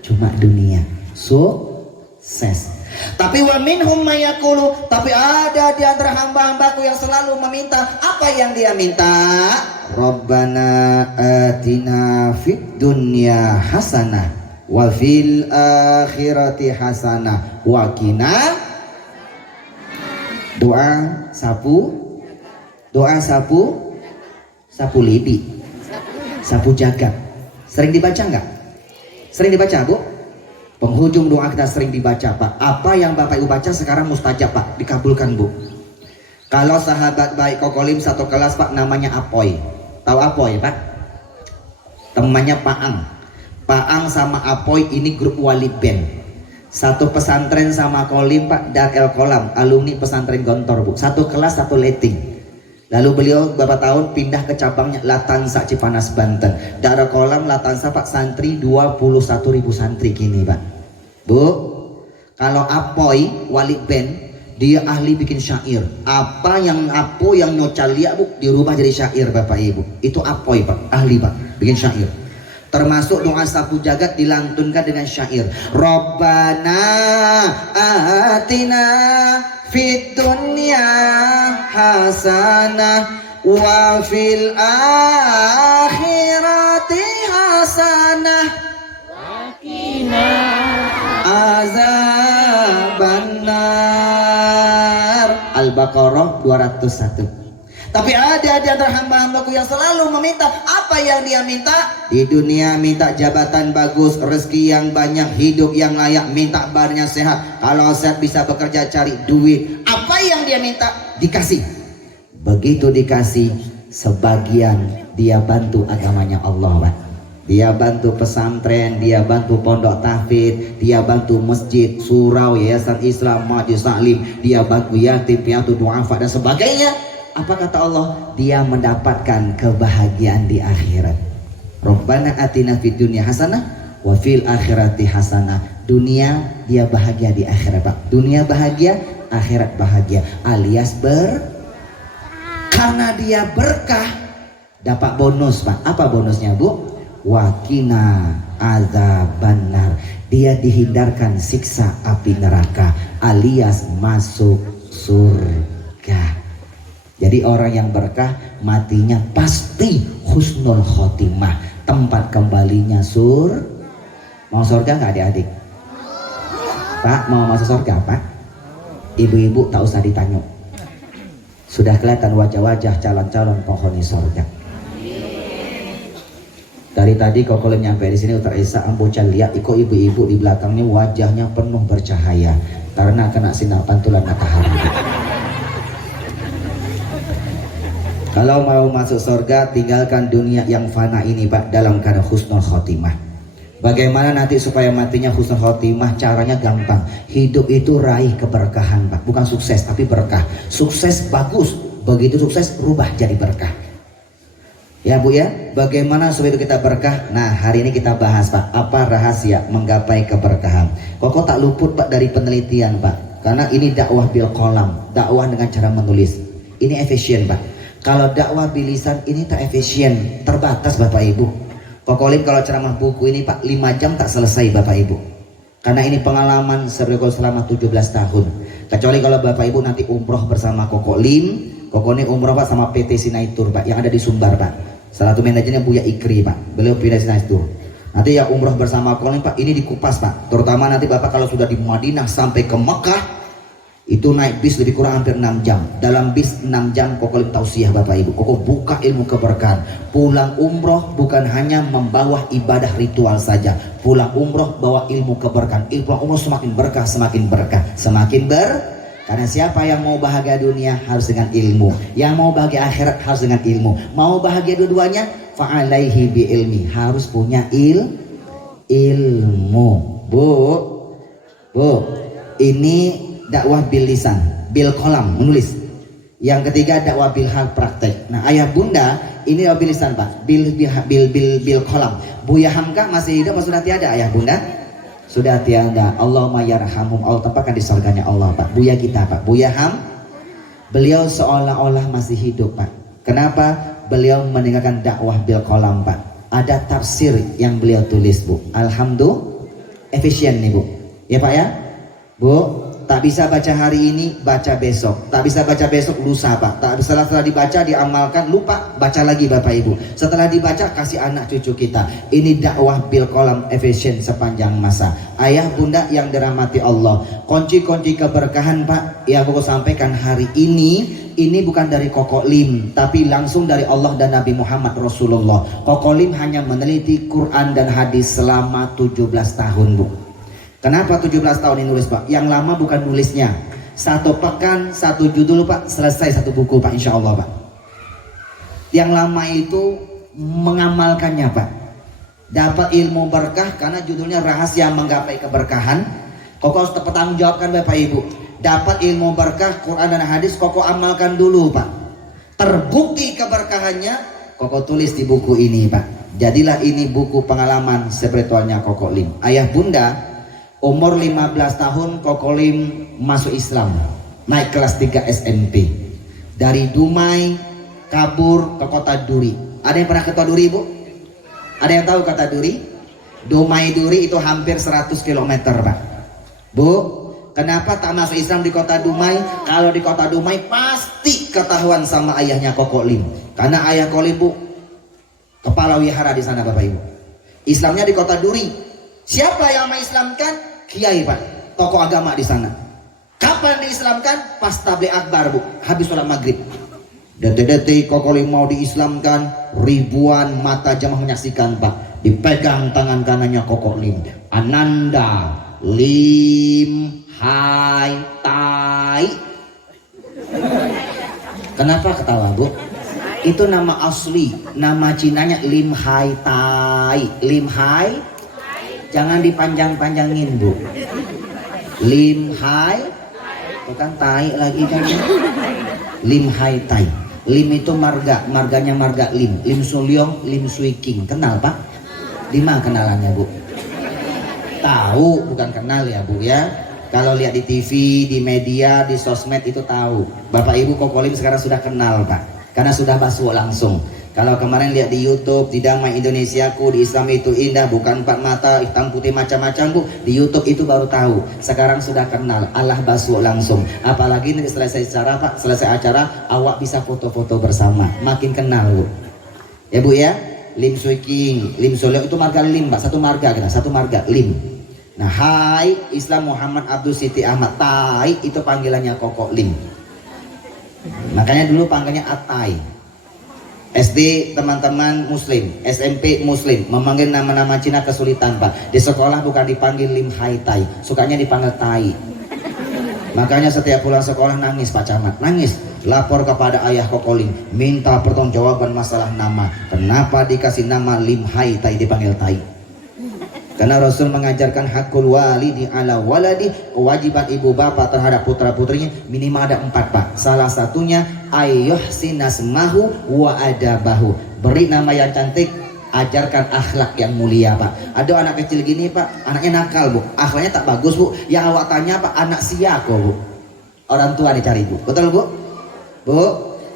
Cuma dunia. Sukses. Tapi wa minhum mayaqulu, tapi ada di antara hamba-hambaku yang selalu meminta. Apa yang dia minta? Rabbana atina fid dunya hasanah wa fil akhirati hasanah wa qina. Doa sapu lidi, sapu jagat. Sering dibaca nggak? Sering dibaca, Bu? Penghujung doa kita sering dibaca, Pak. Apa yang Bapak Ibu baca sekarang mustajab, Pak, dikabulkan, Bu. Kalau sahabat baik Kokolim satu kelas, Pak, namanya Apoy. Tahu Apoy, Pak? Temannya Paang. Paang sama Apoy ini grup wali band. Satu pesantren sama Kolim, Pak, dan El Kolam, alumni pesantren Gontor, Bu. Satu kelas, satu letting. Lalu beliau beberapa tahun pindah ke cabangnya Latansa Cipanas, Banten. Darah Kolam Latansa, Pak, santri 21.000 santri kini, Pak. Bu, kalau Apoy wali band, dia ahli bikin syair. Apa yang nyocalia, Bu, dirubah jadi syair, Bapak Ibu. Itu Apoy, Pak, ahli, Pak, bikin syair. Termasuk doa sapu jagat dilantunkan dengan syair. Rabbana atina fid dunya hasanah wa fil akhirati hasanah wa qina azabannar. Al-Baqarah 201. Tapi ada di antara hamba-hambaku yang selalu meminta. Apa yang dia minta? Di dunia minta jabatan bagus, rezeki yang banyak, hidup yang layak, minta badannya sehat. Kalau sehat bisa bekerja cari duit. Apa yang dia minta? Dikasih. Begitu dikasih, sebagian dia bantu agamanya Allah, Pak. Dia bantu pesantren, dia bantu pondok tahfidz, dia bantu masjid, surau, yayasan Islam, majelis taklim, dia bantu yatim piatu, duafa dan sebagainya. Apa kata Allah? Dia mendapatkan kebahagiaan di akhirat. Rabbana atina fid dunya hasanah wa fil akhirati hasanah. Dunia dia bahagia, di akhirat, Pak. Dunia bahagia, akhirat bahagia, alias karena dia berkah dapat bonus, Pak. Apa bonusnya, Bu? Wakina azabannar. Dia dihindarkan siksa api neraka, alias masuk surga. Jadi orang yang berkah matinya pasti husnul khotimah, tempat kembalinya Mau surga nggak adik-adik? Pak, mau masuk surga, Pak? Ibu-ibu tak usah ditanya. Sudah kelihatan wajah-wajah calon-calon penghuni surga. Dari tadi Kokolim nyampe di sini Utar Isa Ambocan lihat iko ibu-ibu di belakangnya wajahnya penuh bercahaya karena kena sinar pantulan matahari. Kalau mau masuk surga, tinggalkan dunia yang fana ini Pak, dalam keadaan husnul khotimah. Bagaimana nanti supaya matinya husnul khotimah? Caranya gampang. Hidup itu raih keberkahan Pak, bukan sukses tapi berkah. Sukses bagus, begitu sukses rubah jadi berkah. Ya Bu ya, bagaimana supaya itu kita berkah? Nah hari ini kita bahas Pak, apa rahasia menggapai keberkahan. Koko tak luput Pak dari penelitian Pak, karena ini dakwah bil qalam, dakwah dengan cara menulis. Ini efisien Pak. Kalau dakwah bilisan ini tak efisien, terbatas Bapak Ibu. Kokolim kalau ceramah buku ini Pak 5 jam tak selesai Bapak Ibu. Karena ini pengalaman selama 17 tahun. Kecuali kalau Bapak Ibu nanti umroh bersama Kokolim. Koko ini umroh Pak sama PT Sinaitur Pak, yang ada di Sumbar Pak. Salah satu manajernya Buya Ikri Pak, beliau pindah Sinaitur. Nanti ya umroh bersama Kokolim Pak, ini dikupas Pak. Terutama nanti Bapak kalau sudah di Madinah sampai ke Mekah, itu naik bis lebih kurang hampir 6 jam. Dalam bis 6 jam Kokolim tausiah Bapak Ibu. Koko buka ilmu keberkahan. Pulang umroh bukan hanya membawa ibadah ritual saja. Pulang umroh bawa ilmu keberkahan. Pulang umroh semakin berkah, semakin berkah, semakin karena siapa yang mau bahagia dunia harus dengan ilmu. Yang mau bahagia akhirat harus dengan ilmu. Mau bahagia dua-duanya, fa'alaihi bi ilmi. Harus punya ilmu. Bu, ini dakwah bil lisan, bil qalam, menulis. Yang ketiga dakwah bil hal, praktek. Nah ayah bunda ini dakwah bil lisan Pak, bil qalam. Buya Hamka masih hidup atau sudah tiada ayah bunda? Sudah tiada. Allahumma yarhamhum, Allah tempatkan di surganya Allah Pak. Buya kita Pak, Buya Ham, beliau seolah-olah masih hidup Pak. Kenapa? Beliau meninggalkan dakwah bil qalam Pak. Ada tafsir yang beliau tulis Bu. Alhamdulillah, efisien nih Bu. Ya Pak ya, Bu. Tak bisa baca hari ini, baca besok. Tak bisa baca besok, lusa Pak. Tak bisa setelah dibaca, diamalkan, lupa, baca lagi Bapak Ibu. Setelah dibaca, kasih anak cucu kita. Ini dakwah bil qalam, efisien sepanjang masa. Ayah bunda yang dirahmati Allah, kunci-kunci keberkahan Pak yang aku sampaikan hari ini bukan dari Kokolim, tapi langsung dari Allah dan Nabi Muhammad Rasulullah. Kokolim hanya meneliti Quran dan hadis selama 17 tahun Bu. Kenapa 17 tahun ini nulis Pak? Yang lama bukan nulisnya, 1 pekan 1 judul Pak, selesai 1 buku Pak, insya Allah Pak. Yang lama itu mengamalkannya Pak. Dapat ilmu berkah karena judulnya rahasia menggapai keberkahan. Koko harus bertanggung jawabkan Bapak Ibu. Dapat ilmu berkah Quran dan hadis, Koko amalkan dulu Pak. Terbukti keberkahannya, Koko tulis di buku ini Pak. Jadilah ini buku pengalaman spiritualnya Kokolim. Ayah bunda, umur 15 tahun Kokolim masuk Islam, naik kelas 3 SMP. Dari Dumai kabur ke kota Duri. Ada yang pernah ke kota Duri Bu? Ada yang tahu kata Duri? Dumai Duri itu hampir 100 km Pak. Bu, kenapa tak masuk Islam di kota Dumai? Kalau di kota Dumai pasti ketahuan sama ayahnya Kokolim. Karena ayah Kokolim Bu kepala wihara di sana Bapak Ibu. Islamnya di kota Duri. Siapa yang mengislamkan? Kiai Pak, tokoh agama di sana. Kapan diislamkan? Pas tabligh akbar Bu, habis sholat maghrib. Detik-detik Kokolim mau diislamkan, ribuan mata jamaah menyaksikan Pak. Dipegang tangan kanannya Kokolim. Ananda Lim Hai Tai. Kenapa ketawa Bu? Itu nama asli, nama Cinanya Lim Hai Tai. Lim Hai, jangan dipanjang-panjangin Bu. Lim Hai, bukan Tai lagi kan? Lim Hai Tai. Lim itu marga, marganya marga Lim. Lim Sulyong, Lim Sui King. Kenal Pak? Di mana kenalannya Bu? Tahu, bukan kenal ya Bu ya. Kalau lihat di TV, di media, di sosmed itu tahu. Bapak Ibu Kokolim sekarang sudah kenal Pak, karena sudah basuh langsung. Kalau kemarin lihat di YouTube, di Damai Indonesiaku, di Islam itu indah, bukan 4 mata, hitam putih macam-macam Bu. Di YouTube itu baru tahu. Sekarang sudah kenal, Allah basuh langsung. Apalagi nanti selesai acara Pak, selesai acara, awak bisa foto-foto bersama. Makin kenal Bu. Ya Bu ya. Lim Sui King, Lim Sulyong itu marga Lim Pak, satu marga kita, satu marga Lim. Nah Hai, Islam Muhammad Abdul Siti Ahmad. Tai itu panggilannya Kokolim. Makanya dulu panggilnya Atai. SD teman-teman Muslim, SMP Muslim, memanggil nama-nama Cina kesulitan Pak. Di sekolah bukan dipanggil Lim Hai Tai, sukanya dipanggil Tai. Makanya setiap pulang sekolah nangis Pak Camat, nangis. Lapor kepada ayah Kokolim, minta pertanggungjawaban masalah nama. Kenapa dikasih nama Lim Hai Tai, dipanggil Tai? Karena Rasul mengajarkan hakul walidi ala waladi, kewajiban ibu bapak terhadap putra putrinya minimal ada 4 Pak. Salah satunya ayyuhsinasmahu wa adabahu, beri nama yang cantik, ajarkan akhlak yang mulia Pak. Ada anak kecil gini Pak, anaknya nakal Bu, akhlaknya tak bagus Bu, yang awak tanya Pak anak sia kok Bu, orang tua dicari Bu, betul Bu? Bu,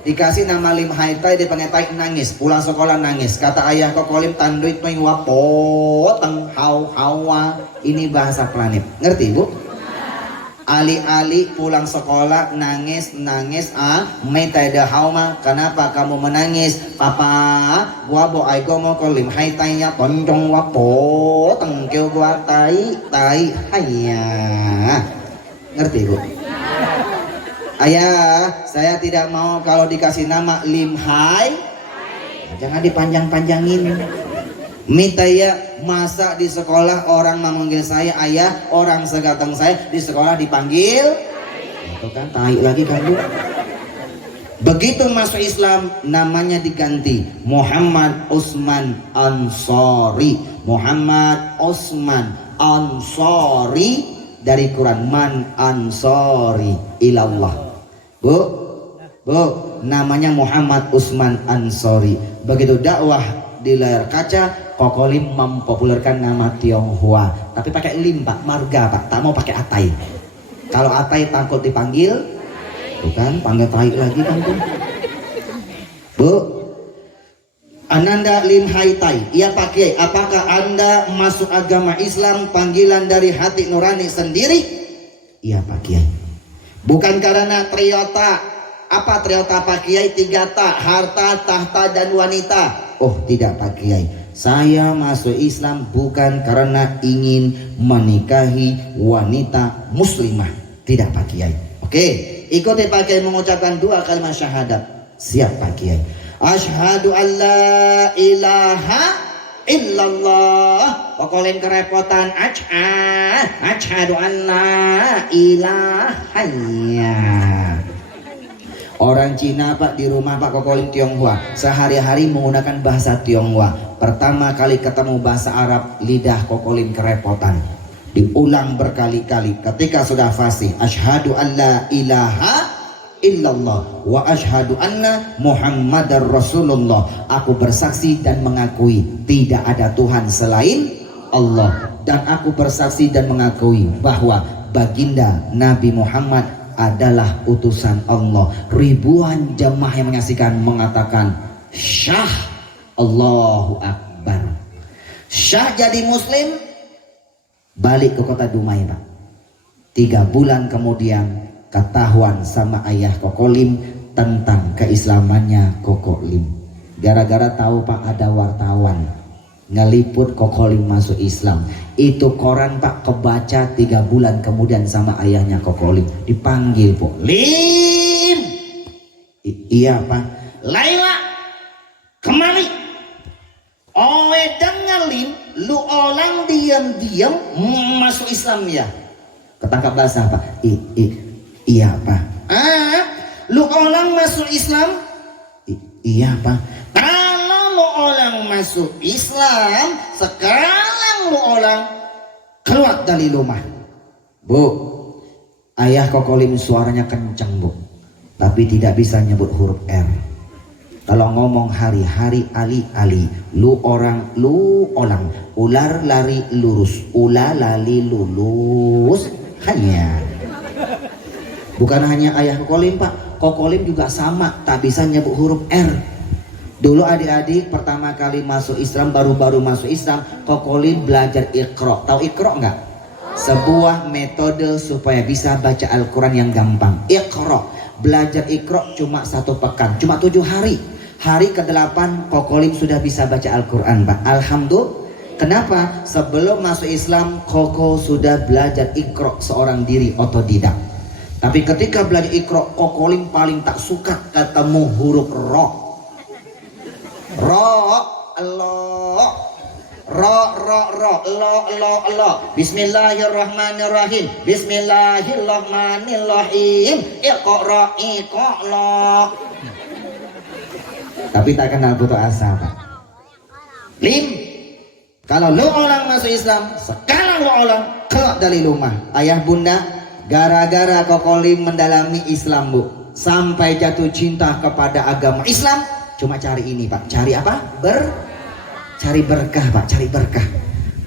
dikasih nama Lim Hai Tai, dipanggil Tai, nangis. Pulang sekolah nangis. Kata ayah Kokolim, tanduit toing wapo teng hau hawa. Ini bahasa planet, ngerti Bu? Ali-ali pulang sekolah nangis metai de hauma. Kenapa kamu menangis? Papa, gua bo ai gomo ko Lim Hai Tai ya tonjong wapo teng kêu gua Tai haya. Ngerti Bu? Ayah, saya tidak mau kalau dikasih nama Lim Hai. Jangan dipanjang-panjangin. Mitaya, masa di sekolah orang memanggil saya ayah, orang segateng saya di sekolah dipanggil itu kan tai lagi kan Bu. Begitu masuk Islam namanya diganti Muhammad Usman Ansori. Muhammad Usman Ansori dari Quran, man ansori ilallah. Bu, namanya Muhammad Usman Ansori. Begitu dakwah di layar kaca, Kokolim mempopulerkan nama Tionghoa, tapi pakai Lim Pak, marga Pak, tak mau pakai Atai. Kalau Atai takut dipanggil, bukan panggil Tai lagi kan tuh. Bu, Ananda Lim Hai Tai, iya Pak Kiai, apakah Anda masuk agama Islam panggilan dari hati nurani sendiri? Iya Pak Kiai. Bukan karena triota. Apa triota Pak Kiai? 3 ta, harta, tahta, dan wanita. Oh tidak Pak Kiai, saya masuk Islam bukan karena ingin menikahi wanita muslimah. Tidak Pak Kiai. Oke, ikuti Pak Kiai mengucapkan 2 kalimat syahadat. Siap Pak Kiai. Asyhadu an la ilaha illallah. Kokolim kerepotan. Asyhadu an la ilaha. Orang Cina Pak di rumah Pak Kokolim Tionghoa, sehari-hari menggunakan bahasa Tionghoa. Pertama kali ketemu bahasa Arab, lidah Kokolim kerepotan. Diulang berkali-kali. Ketika sudah fasih, asyhadu an la ilaha illallah wa asyhadu anna Muhammadar Rasulullah. Aku bersaksi dan mengakui tidak ada Tuhan selain Allah, dan aku bersaksi dan mengakui bahwa baginda Nabi Muhammad adalah utusan Allah. Ribuan jamaah yang menyaksikan mengatakan syah, Allahu Akbar. Syah jadi muslim, balik ke kota Dumai Pak. 3 bulan kemudian ketahuan sama ayah Kokolim tentang keislamannya Kokolim. Gara-gara tahu Pak ada wartawan ngeliput Kokolim masuk Islam. Itu koran Pak kebaca 3 bulan kemudian sama ayahnya Kokolim. Dipanggil Po, Lim. Iya Pak. Laila, kemari. Owe dengar Lim, lu orang diam-diam masuk Islam ya. Ketangkap basah Pak. Iya Pak. Lu orang masuk Islam? Iya Pak. Kalau lu orang masuk Islam, sekarang lu orang keluar dari rumah. Bu, ayah Kokolim suaranya kencang Bu, tapi tidak bisa nyebut huruf R. Kalau ngomong hari-hari ali-ali, lu orang, ular lari lurus, ula lali lulus. Bukan hanya ayah Kokolim Pak, Kokolim juga sama, tak bisa nyebut huruf R. Dulu adik-adik pertama kali masuk Islam, baru-baru masuk Islam, Kokolim belajar Iqra. Tahu Iqra nggak? Sebuah metode supaya bisa baca Al-Quran yang gampang. Iqra, belajar Iqra cuma 1 pekan, cuma 7 hari. Hari ke-8 Kokolim sudah bisa baca Al-Quran Pak. Alhamdulillah. Kenapa? Sebelum masuk Islam Koko sudah belajar Iqra seorang diri, otodidak. Tapi ketika belajar Iqra, Kokolim paling tak suka ketemu huruf ro. Ro, lo, Ro, lo. Bismillahirrahmanirrahim. Bismillahirrahmanirrahim. Iqra. Tapi tak kenal putus asa, Pak. Lim, kalau lu orang masuk Islam, sekarang lu orang keluar dari rumah. Ayah bunda, gara-gara Kokolim mendalami Islam, Bu, sampai jatuh cinta kepada agama Islam, cuma cari ini, Pak. Cari apa? Cari berkah, Pak. Cari berkah.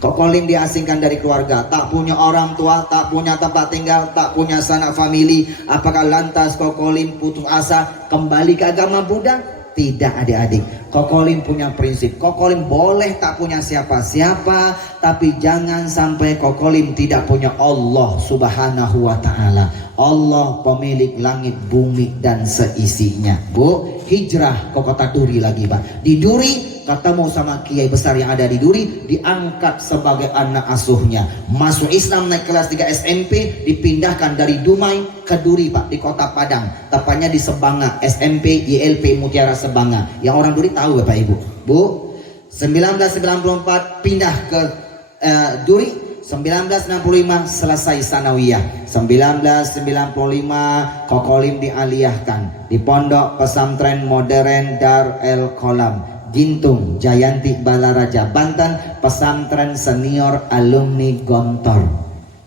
Kokolim diasingkan dari keluarga, tak punya orang tua, tak punya tempat tinggal, tak punya sanak famili. Apakah lantas Kokolim putus asa kembali ke agama Buddha? Tidak, adik-adik. Kokolim punya prinsip. Kokolim boleh tak punya siapa-siapa, tapi jangan sampai Kokolim tidak punya Allah Subhanahu wa ta'ala. Allah pemilik langit, bumi, dan seisinya. Bu, hijrah ke kota Duri lagi, Pak. Di Duri ketemu sama kiai besar yang ada di Duri, diangkat sebagai anak asuhnya. Masuk Islam, naik kelas 3 SMP, dipindahkan dari Dumai ke Duri, Pak, di kota Padang. Tepatnya di Sebanga, SMP YLP Mutiara Sebanga. Yang orang Duri tahu, Bapak Ibu. Bu, 1994 pindah ke Duri. 1965 selesai sanawiyah. 1995 Kokolim dialiyahkan di Pondok Pesantren Modern Dar El Kolam, Gintung, Jayanti, Balaraja, Banten. Pesantren senior alumni Gontor,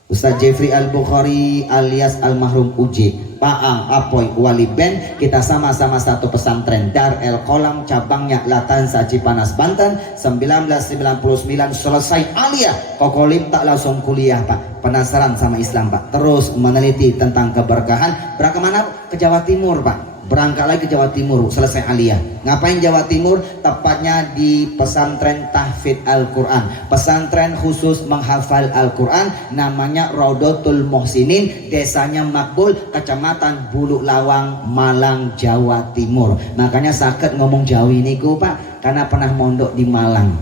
Ustaz Jeffrey Al-Bukhari alias Almarhum Uji, Paang, Apoy, Wali Ben. Kita sama-sama satu pesantren, Dar El Kolam, cabangnya Latansa, Cipanas, Banten. 1999 selesai aliyah. Kokolim tak langsung kuliah, Pak. Penasaran sama Islam, Pak. Terus meneliti tentang keberkahan. Berangkat mana? Ke Jawa Timur, Pak. Berangkat lagi ke Jawa Timur, selesai aliyah. Ngapain Jawa Timur? Tepatnya di pesantren tahfidz Al-Quran, pesantren khusus menghafal Al-Quran, namanya Raudatul Muhsinin, desanya Makbul, kecamatan Buluk Lawang, Malang, Jawa Timur. Makanya sakit ngomong Jawi niku, Pak, karena pernah mondok di Malang.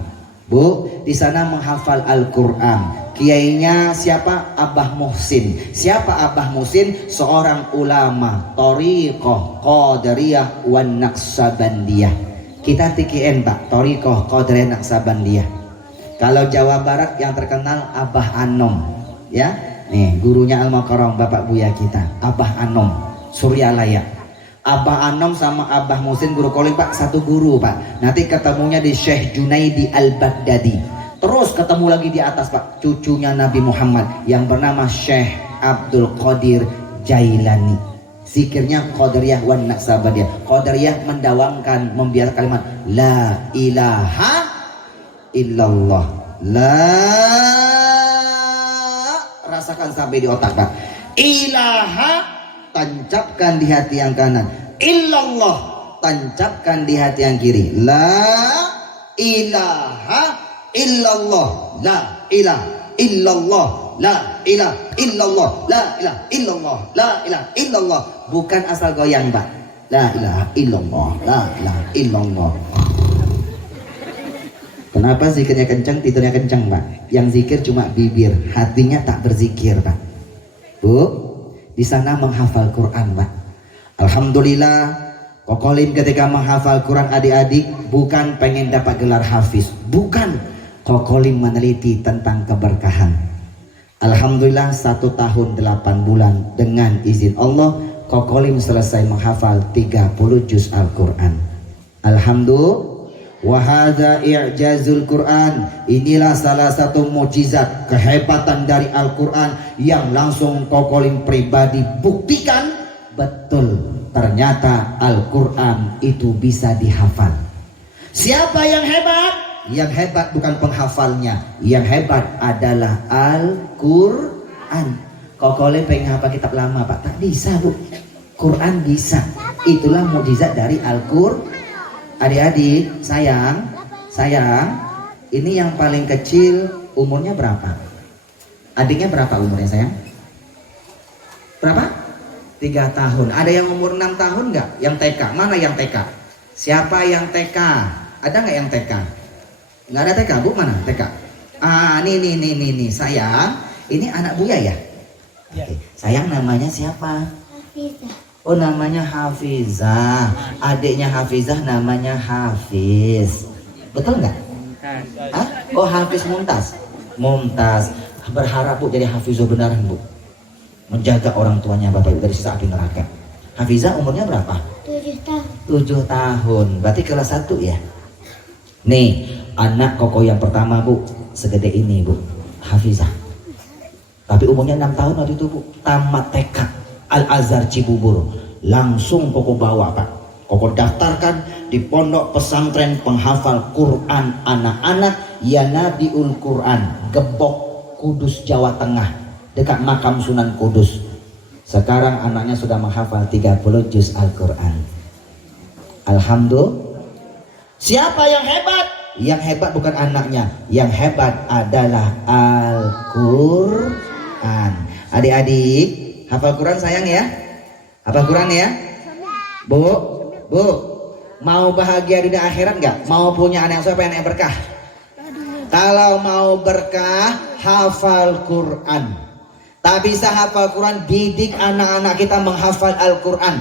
Bu, di sana menghafal Al-Quran. Kiainya siapa? Abah Muhsin. Siapa Abah Muhsin? Seorang ulama Thariqah Qadariyah wan Naqsabandiyah. Kita TKN, Pak, Thariqah Qadariyah Naqsabandiyah. Kalau Jawa Barat yang terkenal Abah Anom, ya. Nih, gurunya Al-Makaram, Bapak Buya kita, Abah Anom, Suryalaya. Abah Anom sama Abah Muhsin guru Kolim, Pak, satu guru, Pak. Nanti ketemunya di Syekh Junaidi Al-Baghdadi. Terus ketemu lagi di atas, Pak, cucunya Nabi Muhammad yang bernama Syekh Abdul Qadir Jailani. Zikirnya Qadariyah wan Naqsabandiyah. Qadariyah mendawamkan, membiar kalimat La ilaha illallah. La, rasakan sampai di otak, Pak. Ilaha, tancapkan di hati yang kanan. Illallah, tancapkan di hati yang kiri. La ilaha illallah, la ilaha illallah, la ilaha illallah, la ilaha illallah, la ilaha illallah. Bukan asal goyang, Pak. La ilaha illallah, la ilaha illallah. Kenapa zikirnya kencang, tidurnya kencang, Pak? Yang zikir cuma bibir, hatinya tak berzikir, Pak. Bu, di sana menghafal Quran, Pak. Alhamdulillah, Kokolim ketika menghafal Quran, adik-adik, bukan pengen dapat gelar hafiz, bukan. Kokolim meneliti tentang keberkahan. Alhamdulillah 1 tahun 8 bulan dengan izin Allah, Kokolim selesai menghafal 30 juz Al-Quran. Alhamdulillah. Wahada i'jazul Quran. Inilah salah satu mukjizat, kehebatan dari Al-Quran yang langsung Kokolim pribadi buktikan. Betul, ternyata Al-Quran itu bisa dihafal. Siapa yang hebat? Yang hebat bukan penghafalnya, yang hebat adalah Al-Quran. Kokolim pengen hafal kitab lama, Pak, tak bisa, Bu. Quran bisa. Itulah mukjizat dari Al-Quran. Adik-adik, sayang, ini yang paling kecil umurnya berapa? Adiknya berapa umurnya, sayang? Berapa? 3 tahun. Ada yang umur 6 tahun nggak? Yang TK? Mana yang TK? Siapa yang TK? Ada nggak yang TK? Nggak ada TK, Bu, mana TK? Ah, nih, sayang, ini anak Buya ya? Ya. Sayang, namanya siapa? Hafizah. Oh, namanya Hafizah. Adiknya Hafizah namanya Hafiz. Betul nggak? Hah? Oh, Hafiz Muntas. Muntas berharap Bu jadi hafizah beneran Bu, menjaga orang tuanya Bapak Ibu dari siksa api neraka. Hafizah umurnya berapa? 7 tahun. 7 tahun, berarti kelas 1 ya. Nih anak Koko yang pertama Bu, segede ini Bu, Hafizah. Tapi umurnya 6 tahun waktu itu Bu, tamat TK Al-Azhar Cibubur. Langsung Koko bawa Pak, Koko daftarkan di pondok pesantren penghafal Quran anak-anak Yanabiul Quran, Gebok, Kudus, Jawa Tengah, dekat makam Sunan Kudus. Sekarang anaknya sudah menghafal 30 juz Al-Quran. Alhamdulillah. Siapa yang hebat? Yang hebat bukan anaknya, yang hebat adalah Al-Quran. Adik-adik, hafal Quran sayang ya? Hafal Quran ya? Bu, mau bahagia dunia akhirat nggak? Mau punya anak yang soleh, anak yang berkah? Kalau mau berkah, hafal Quran. Tak bisa hafal Quran, didik anak-anak kita menghafal Al-Quran.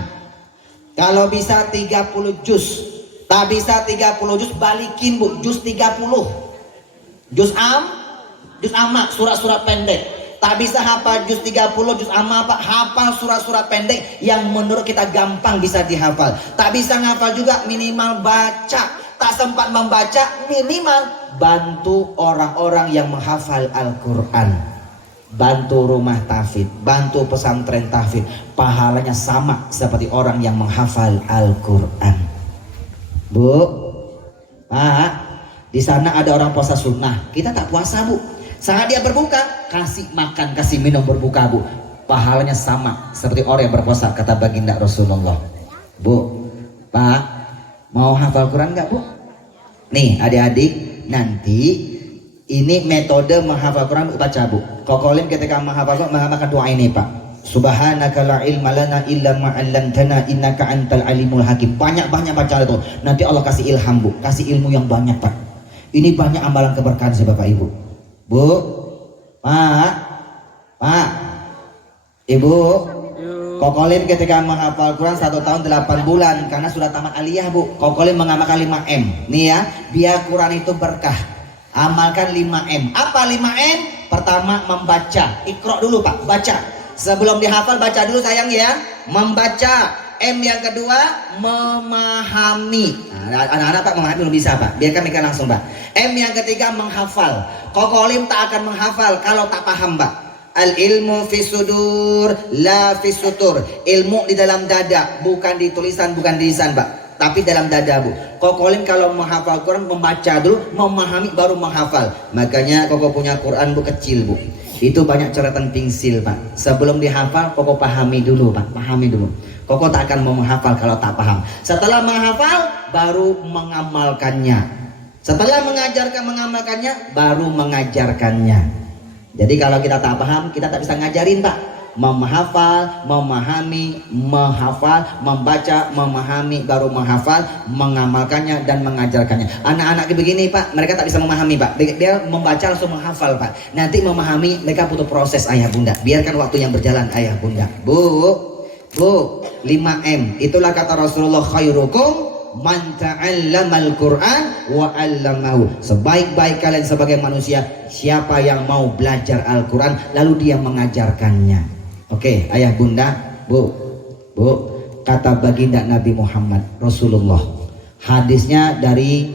Kalau bisa 30 juz. Tak bisa 30 juz, balikin Bu, juz 30. Juz amma, surat-surat pendek. Tak bisa hafal juz 30, juz amma apa? Hafal surat-surat pendek yang menurut kita gampang bisa dihafal. Tak bisa ngafal juga, minimal baca. Tak sempat membaca, minimal bantu orang-orang yang menghafal Al-Quran. Bantu rumah tahfidz, bantu pesantren tahfidz. Pahalanya sama seperti orang yang menghafal Al-Quran. Bu, Pak, di sana ada orang puasa sunnah, kita tak puasa Bu. Saat dia berbuka, kasih makan, kasih minum berbuka Bu. Pahalanya sama seperti orang yang berpuasa, kata baginda Rasulullah. Bu, Pak, mau hafal Quran nggak Bu? Nih adik-adik, nanti ini metode menghafal Quran baca Bu. Kokolim ketika menghafal Quran mengamalkan doa ini Pak. Subhanaka la ilma lana illa ma 'allamtana innaka antal alimul hakim. Banyak-banyak baca itu. Nanti Allah kasih ilham Bu, kasih ilmu yang banyak Pak. Ini banyak amalan keberkahan sih Bapak Ibu. Bu, Pak, Ibu, Kokolim ketika menghafal Quran 1 tahun 8 bulan karena sudah tamat aliyah Bu. Kokolim mengamalkan 5M. Nih ya, biar Quran itu berkah. Amalkan 5M. Apa 5M? Pertama membaca. Iqra dulu Pak, baca. Sebelum dihafal baca dulu sayang ya. Membaca. M yang kedua memahami. Nah, anak-anak Pak memahami belum bisa Pak. Biarkan mereka langsung Pak. M yang ketiga menghafal. Kokolim tak akan menghafal kalau tak paham Pak. Al ilmu fi sudur la fi sutur. Ilmu di dalam dada, bukan di tulisan, bukan di lisan Pak, tapi dalam dada Bu. Kokolim kalau menghafal Quran membaca dulu, memahami baru menghafal. Makanya Koko punya Quran Bu kecil Bu. Itu banyak coretan pensil Pak. Sebelum dihafal Koko pahami dulu Pak, pahami dulu. Koko tak akan mau menghafal kalau tak paham. Setelah menghafal baru mengamalkannya. Setelah mengamalkannya baru mengajarkannya. Jadi kalau kita tak paham, kita tak bisa ngajarin Pak. Menghafal, memahami, menghafal, membaca, memahami, baru menghafal, mengamalkannya dan mengajarkannya. Anak-anak begini Pak, mereka tak bisa memahami Pak. Dia membaca langsung menghafal Pak. Nanti memahami mereka butuh proses ayah bunda. Biarkan waktu yang berjalan ayah bunda. Bu, 5M. Itulah kata Rasulullah, khairukum man ta'allamal Qur'an wa 'allamahu. Sebaik-baik kalian sebagai manusia siapa yang mau belajar Al-Qur'an lalu dia mengajarkannya. Oke, ayah bunda, Bu, kata baginda Nabi Muhammad Rasulullah. Hadisnya dari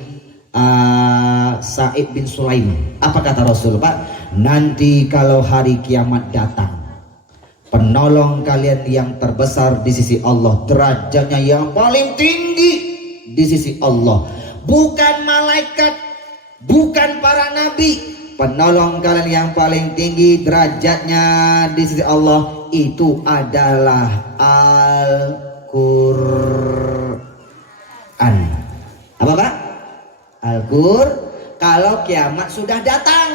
Sa'id bin Sulaim. Apa kata Rasul Pak? Nanti kalau hari kiamat datang, penolong kalian yang terbesar di sisi Allah, derajatnya yang paling tinggi di sisi Allah, bukan malaikat, bukan para nabi. Penolong kalian yang paling tinggi derajatnya di sisi Allah itu adalah Al-Qur'an. Apa Pak? Al-Qur'an. Kalau kiamat sudah datang.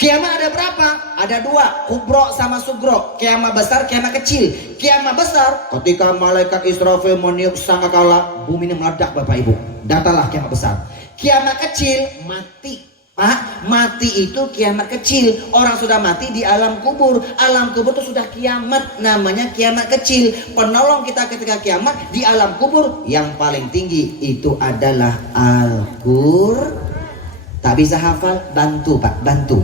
Kiamat ada berapa? Ada 2, kubro sama sugro. Kiamat besar, kiamat kecil. Kiamat besar ketika malaikat Israfil meniup sangkakala, bumi ini meledak Bapak Ibu. Datalah kiamat besar. Kiamat kecil mati. Pak, mati itu kiamat kecil. Orang sudah mati di alam kubur. Alam kubur itu sudah kiamat, namanya kiamat kecil. Penolong kita ketika kiamat di alam kubur yang paling tinggi itu adalah Al-Qur'an. Tak bisa hafal, bantu Pak, bantu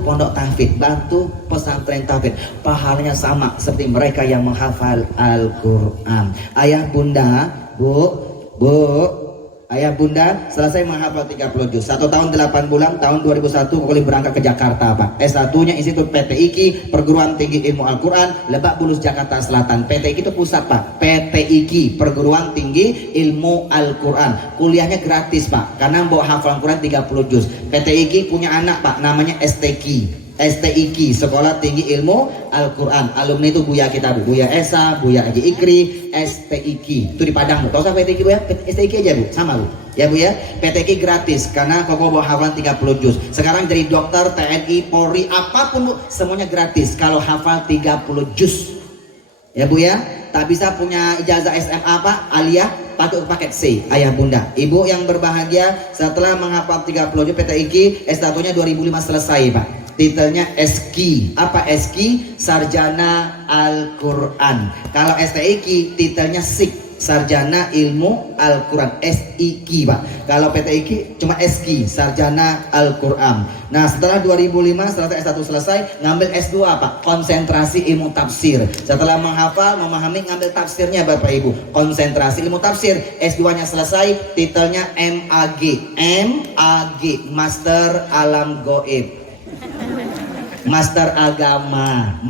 pondok tahfidz, bantu pesantren tahfidz. Pahalanya sama seperti mereka yang menghafal Al-Quran. Ayah bunda, bu, ayah bunda selesai menghafal 30 juz. 1 tahun 8 bulan, tahun 2001 Kokolim berangkat ke Jakarta Pak. S1-nya Institut PTIQ, Perguruan Tinggi Ilmu Al-Quran, Lebak Bulus, Jakarta Selatan. PTIQ itu pusat Pak, PTIQ, Perguruan Tinggi Ilmu Al-Quran. Kuliahnya gratis Pak, karena mau hafal Al-Quran 30 juz. PTIQ punya anak Pak, namanya STIQ, Sekolah Tinggi Ilmu Al-Quran. Alumni itu Buya kita Bu, Buya Esa, Buya Haji Ikri, STIQ. Itu di Padang Bu. Tahu usah PTIQ Bu ya? STIQ aja Bu, sama Bu. Ya Bu ya, PTIQ gratis karena koko bawa hafal 30 juz. Sekarang jadi dokter, TNI, Polri, apapun Bu, semuanya gratis kalau hafal 30 juz. Ya Bu ya, tak bisa punya ijazah SMA Pak, aliyah patut paket C. Ayah bunda, ibu yang berbahagia setelah menghafal 30 juz PTIQ, S1-nya 2005 selesai Pak. Titelnya SQ. Apa SQ? Sarjana Al-Quran. Kalau STIQ titelnya SIK, Sarjana Ilmu Al-Quran, SIQ Pak. Kalau PTIQ cuma SQ, Sarjana Al-Quran. Nah setelah 2005 setelah S1 selesai, ngambil S2 Pak, konsentrasi ilmu tafsir. Setelah menghafal, memahami, ngambil tafsirnya Bapak Ibu, konsentrasi ilmu tafsir. S2-nya selesai, titelnya MAG, Master Alam Goib, Master Agama,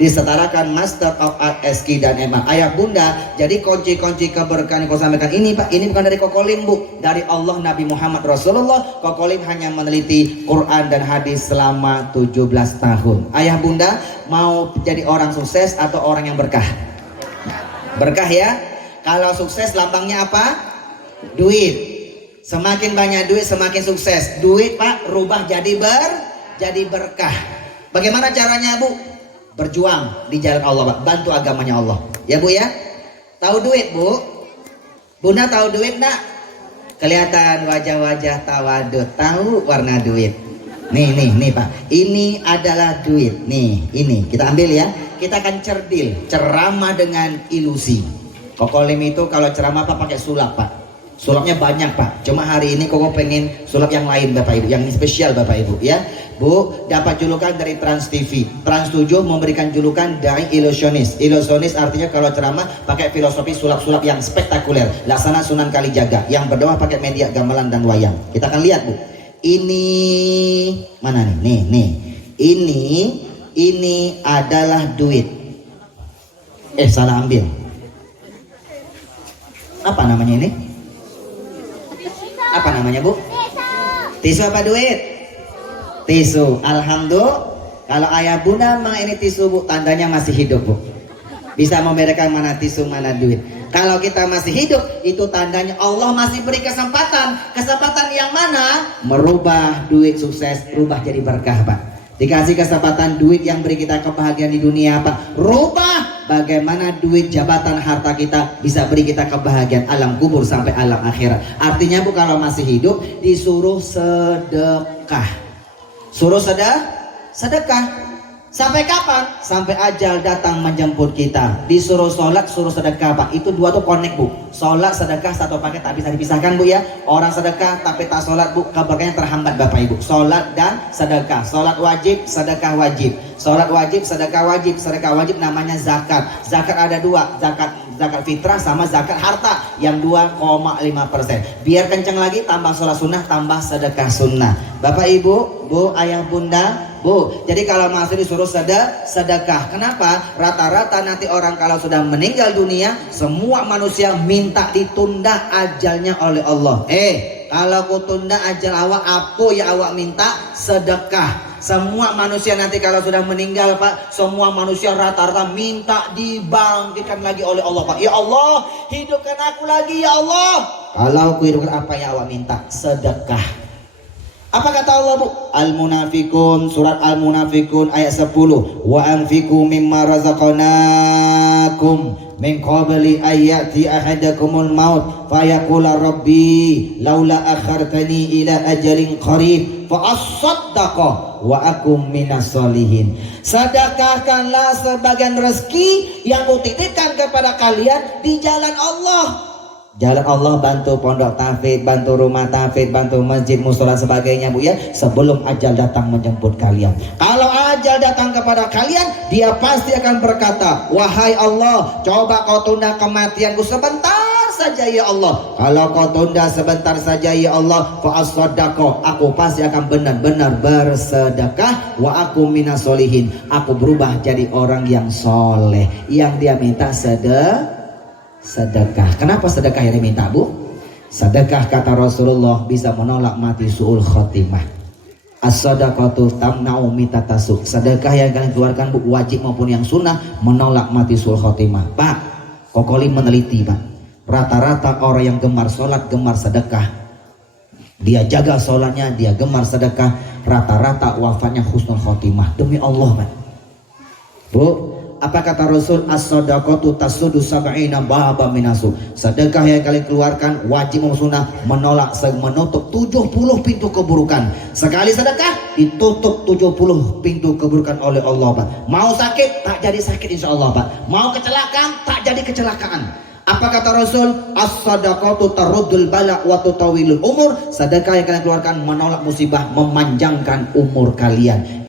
disetarakan Master of Art, SQ dan MA. Ayah bunda, jadi kunci-kunci keberkahan yang kau sampaikan ini Pak, ini bukan dari Kokolim Bu, dari Allah, Nabi Muhammad Rasulullah. Kokolim hanya meneliti Quran dan hadis selama 17 tahun. Ayah bunda, mau jadi orang sukses atau orang yang berkah? Berkah ya. Kalau sukses lambangnya apa? Duit. Semakin banyak duit semakin sukses. Duit Pak rubah jadi berkah. Bagaimana caranya Bu? Berjuang di jalan Allah Pak, bantu agamanya Allah. Ya Bu ya. Tahu duit Bu? Bunda tahu duit nak? Kelihatan wajah-wajah tawadud. Tahu warna duit? Nih Pak. Ini adalah duit. Nih, ini kita ambil ya. Kita akan ceramah dengan ilusi. Kokolim itu kalau ceramah Pak pakai sulap Pak. Sulapnya banyak Pak, cuma hari ini Koko pengen sulap yang lain Bapak Ibu, yang spesial Bapak Ibu ya. Bu, dapat julukan dari Trans TV. Trans 7 memberikan julukan dari ilusionis. Ilusionis artinya kalau ceramah pakai filosofi sulap-sulap yang spektakuler. Laksana Sunan Kalijaga yang berdoa pakai media gamelan dan wayang. Kita akan lihat Bu. Ini mana nih? Nih. Ini adalah duit. Salah ambil. Apa namanya ini? Apa namanya Bu? Tisu apa duit? Tisu. Alhamdulillah. Kalau ayah bunda memang ini tisu Bu, tandanya masih hidup Bu. Bisa membedakan mana tisu mana duit. Kalau kita masih hidup, itu tandanya Allah masih beri kesempatan. Kesempatan yang mana? Merubah duit sukses, rubah jadi berkah Pak. Dikasih kesempatan duit yang beri kita kebahagiaan di dunia Pak, rubah bagaimana duit, jabatan, harta kita bisa beri kita kebahagiaan alam kubur sampai alam akhirat. Artinya Bu, kalau masih hidup disuruh sedekah. Suruh sedekah. Sampai kapan? Sampai ajal datang menjemput kita. Disuruh sholat, suruh sedekah Pak. Itu dua tuh connect Bu. Sholat, sedekah satu paket, tak bisa dipisahkan Bu ya. Orang sedekah tapi tak sholat Bu, keberkahannya terhambat Bapak Ibu. Sholat dan sedekah. Sholat wajib, sedekah wajib. Sholat wajib, sedekah wajib. Sedekah wajib namanya zakat. Zakat ada dua, zakat fitrah sama zakat harta yang 2,5%. Biar kencang lagi, tambah sholat sunnah, tambah sedekah sunnah. Bapak Ibu, Bu, ayah bunda, Bu, jadi kalau masih disuruh sedekah. Kenapa? Rata-rata nanti orang kalau sudah meninggal dunia, semua manusia minta ditunda ajalnya oleh Allah. Kalau aku tunda ajal awak, apa ya awak minta? Sedekah. Semua manusia nanti kalau sudah meninggal Pak, semua manusia rata-rata minta dibangkitkan lagi oleh Allah Pak. Ya Allah, hidupkan aku lagi ya Allah. Kalau aku hidupkan, apa yang awak minta? Sedekah. Apa kata Allah Bu? Al-Munafikun, surat Al-Munafikun ayat 10. Wa anfiqu mimma razaqnakum min qabli ayati ahadakumul maut fayaqula rabbi laula akhartani ila ajalin qarib fa asaddaqa wa akum minas solihin. Sedekahkanlah sebagian rezeki yang kutitipkan kepada kalian di jalan Allah. Jalan Allah, bantu pondok tahfidz, bantu rumah tahfidz, bantu masjid, musola sebagainya Bu ya, sebelum ajal datang menjemput kalian. Kalau ajal datang kepada kalian, dia pasti akan berkata, wahai Allah, coba kau tunda kematianku sebentar saja ya Allah. Kalau kau tunda sebentar saja ya Allah, fa as-sadaqah, aku pasti akan benar-benar bersedekah, wa aku minas solihin, aku berubah jadi orang yang soleh. Yang dia minta sedekah. Kenapa sedekah yang diminta Bu? Sedekah kata Rasulullah bisa menolak mati su'ul khotimah. As-sadaqatu tamna'u mitatasuk. Sedekah yang kalian keluarkan Bu, wajib maupun yang sunnah, menolak mati su'ul khotimah. Pak, Kokoli meneliti Pak, rata-rata orang yang gemar sholat, gemar sedekah, dia jaga sholatnya, dia gemar sedekah, rata-rata wafatnya husnul khotimah. Demi Allah Pak. Bu, apa kata Rasul? As-sadaqatu tasudu sab'ina baba minasu. Sedekah yang kalian keluarkan wajib sunnah menolak, menutup 70 pintu keburukan. Sekali sedekah ditutup 70 pintu keburukan oleh Allah Pak. Mau sakit tak jadi sakit insya Allah Pak. Mau kecelakaan tak jadi kecelakaan. Apa kata Rasul? As-sadaqatu taruddul bala wa tutawilul umur. Sedekah yang kalian keluarkan menolak musibah, memanjangkan umur kalian.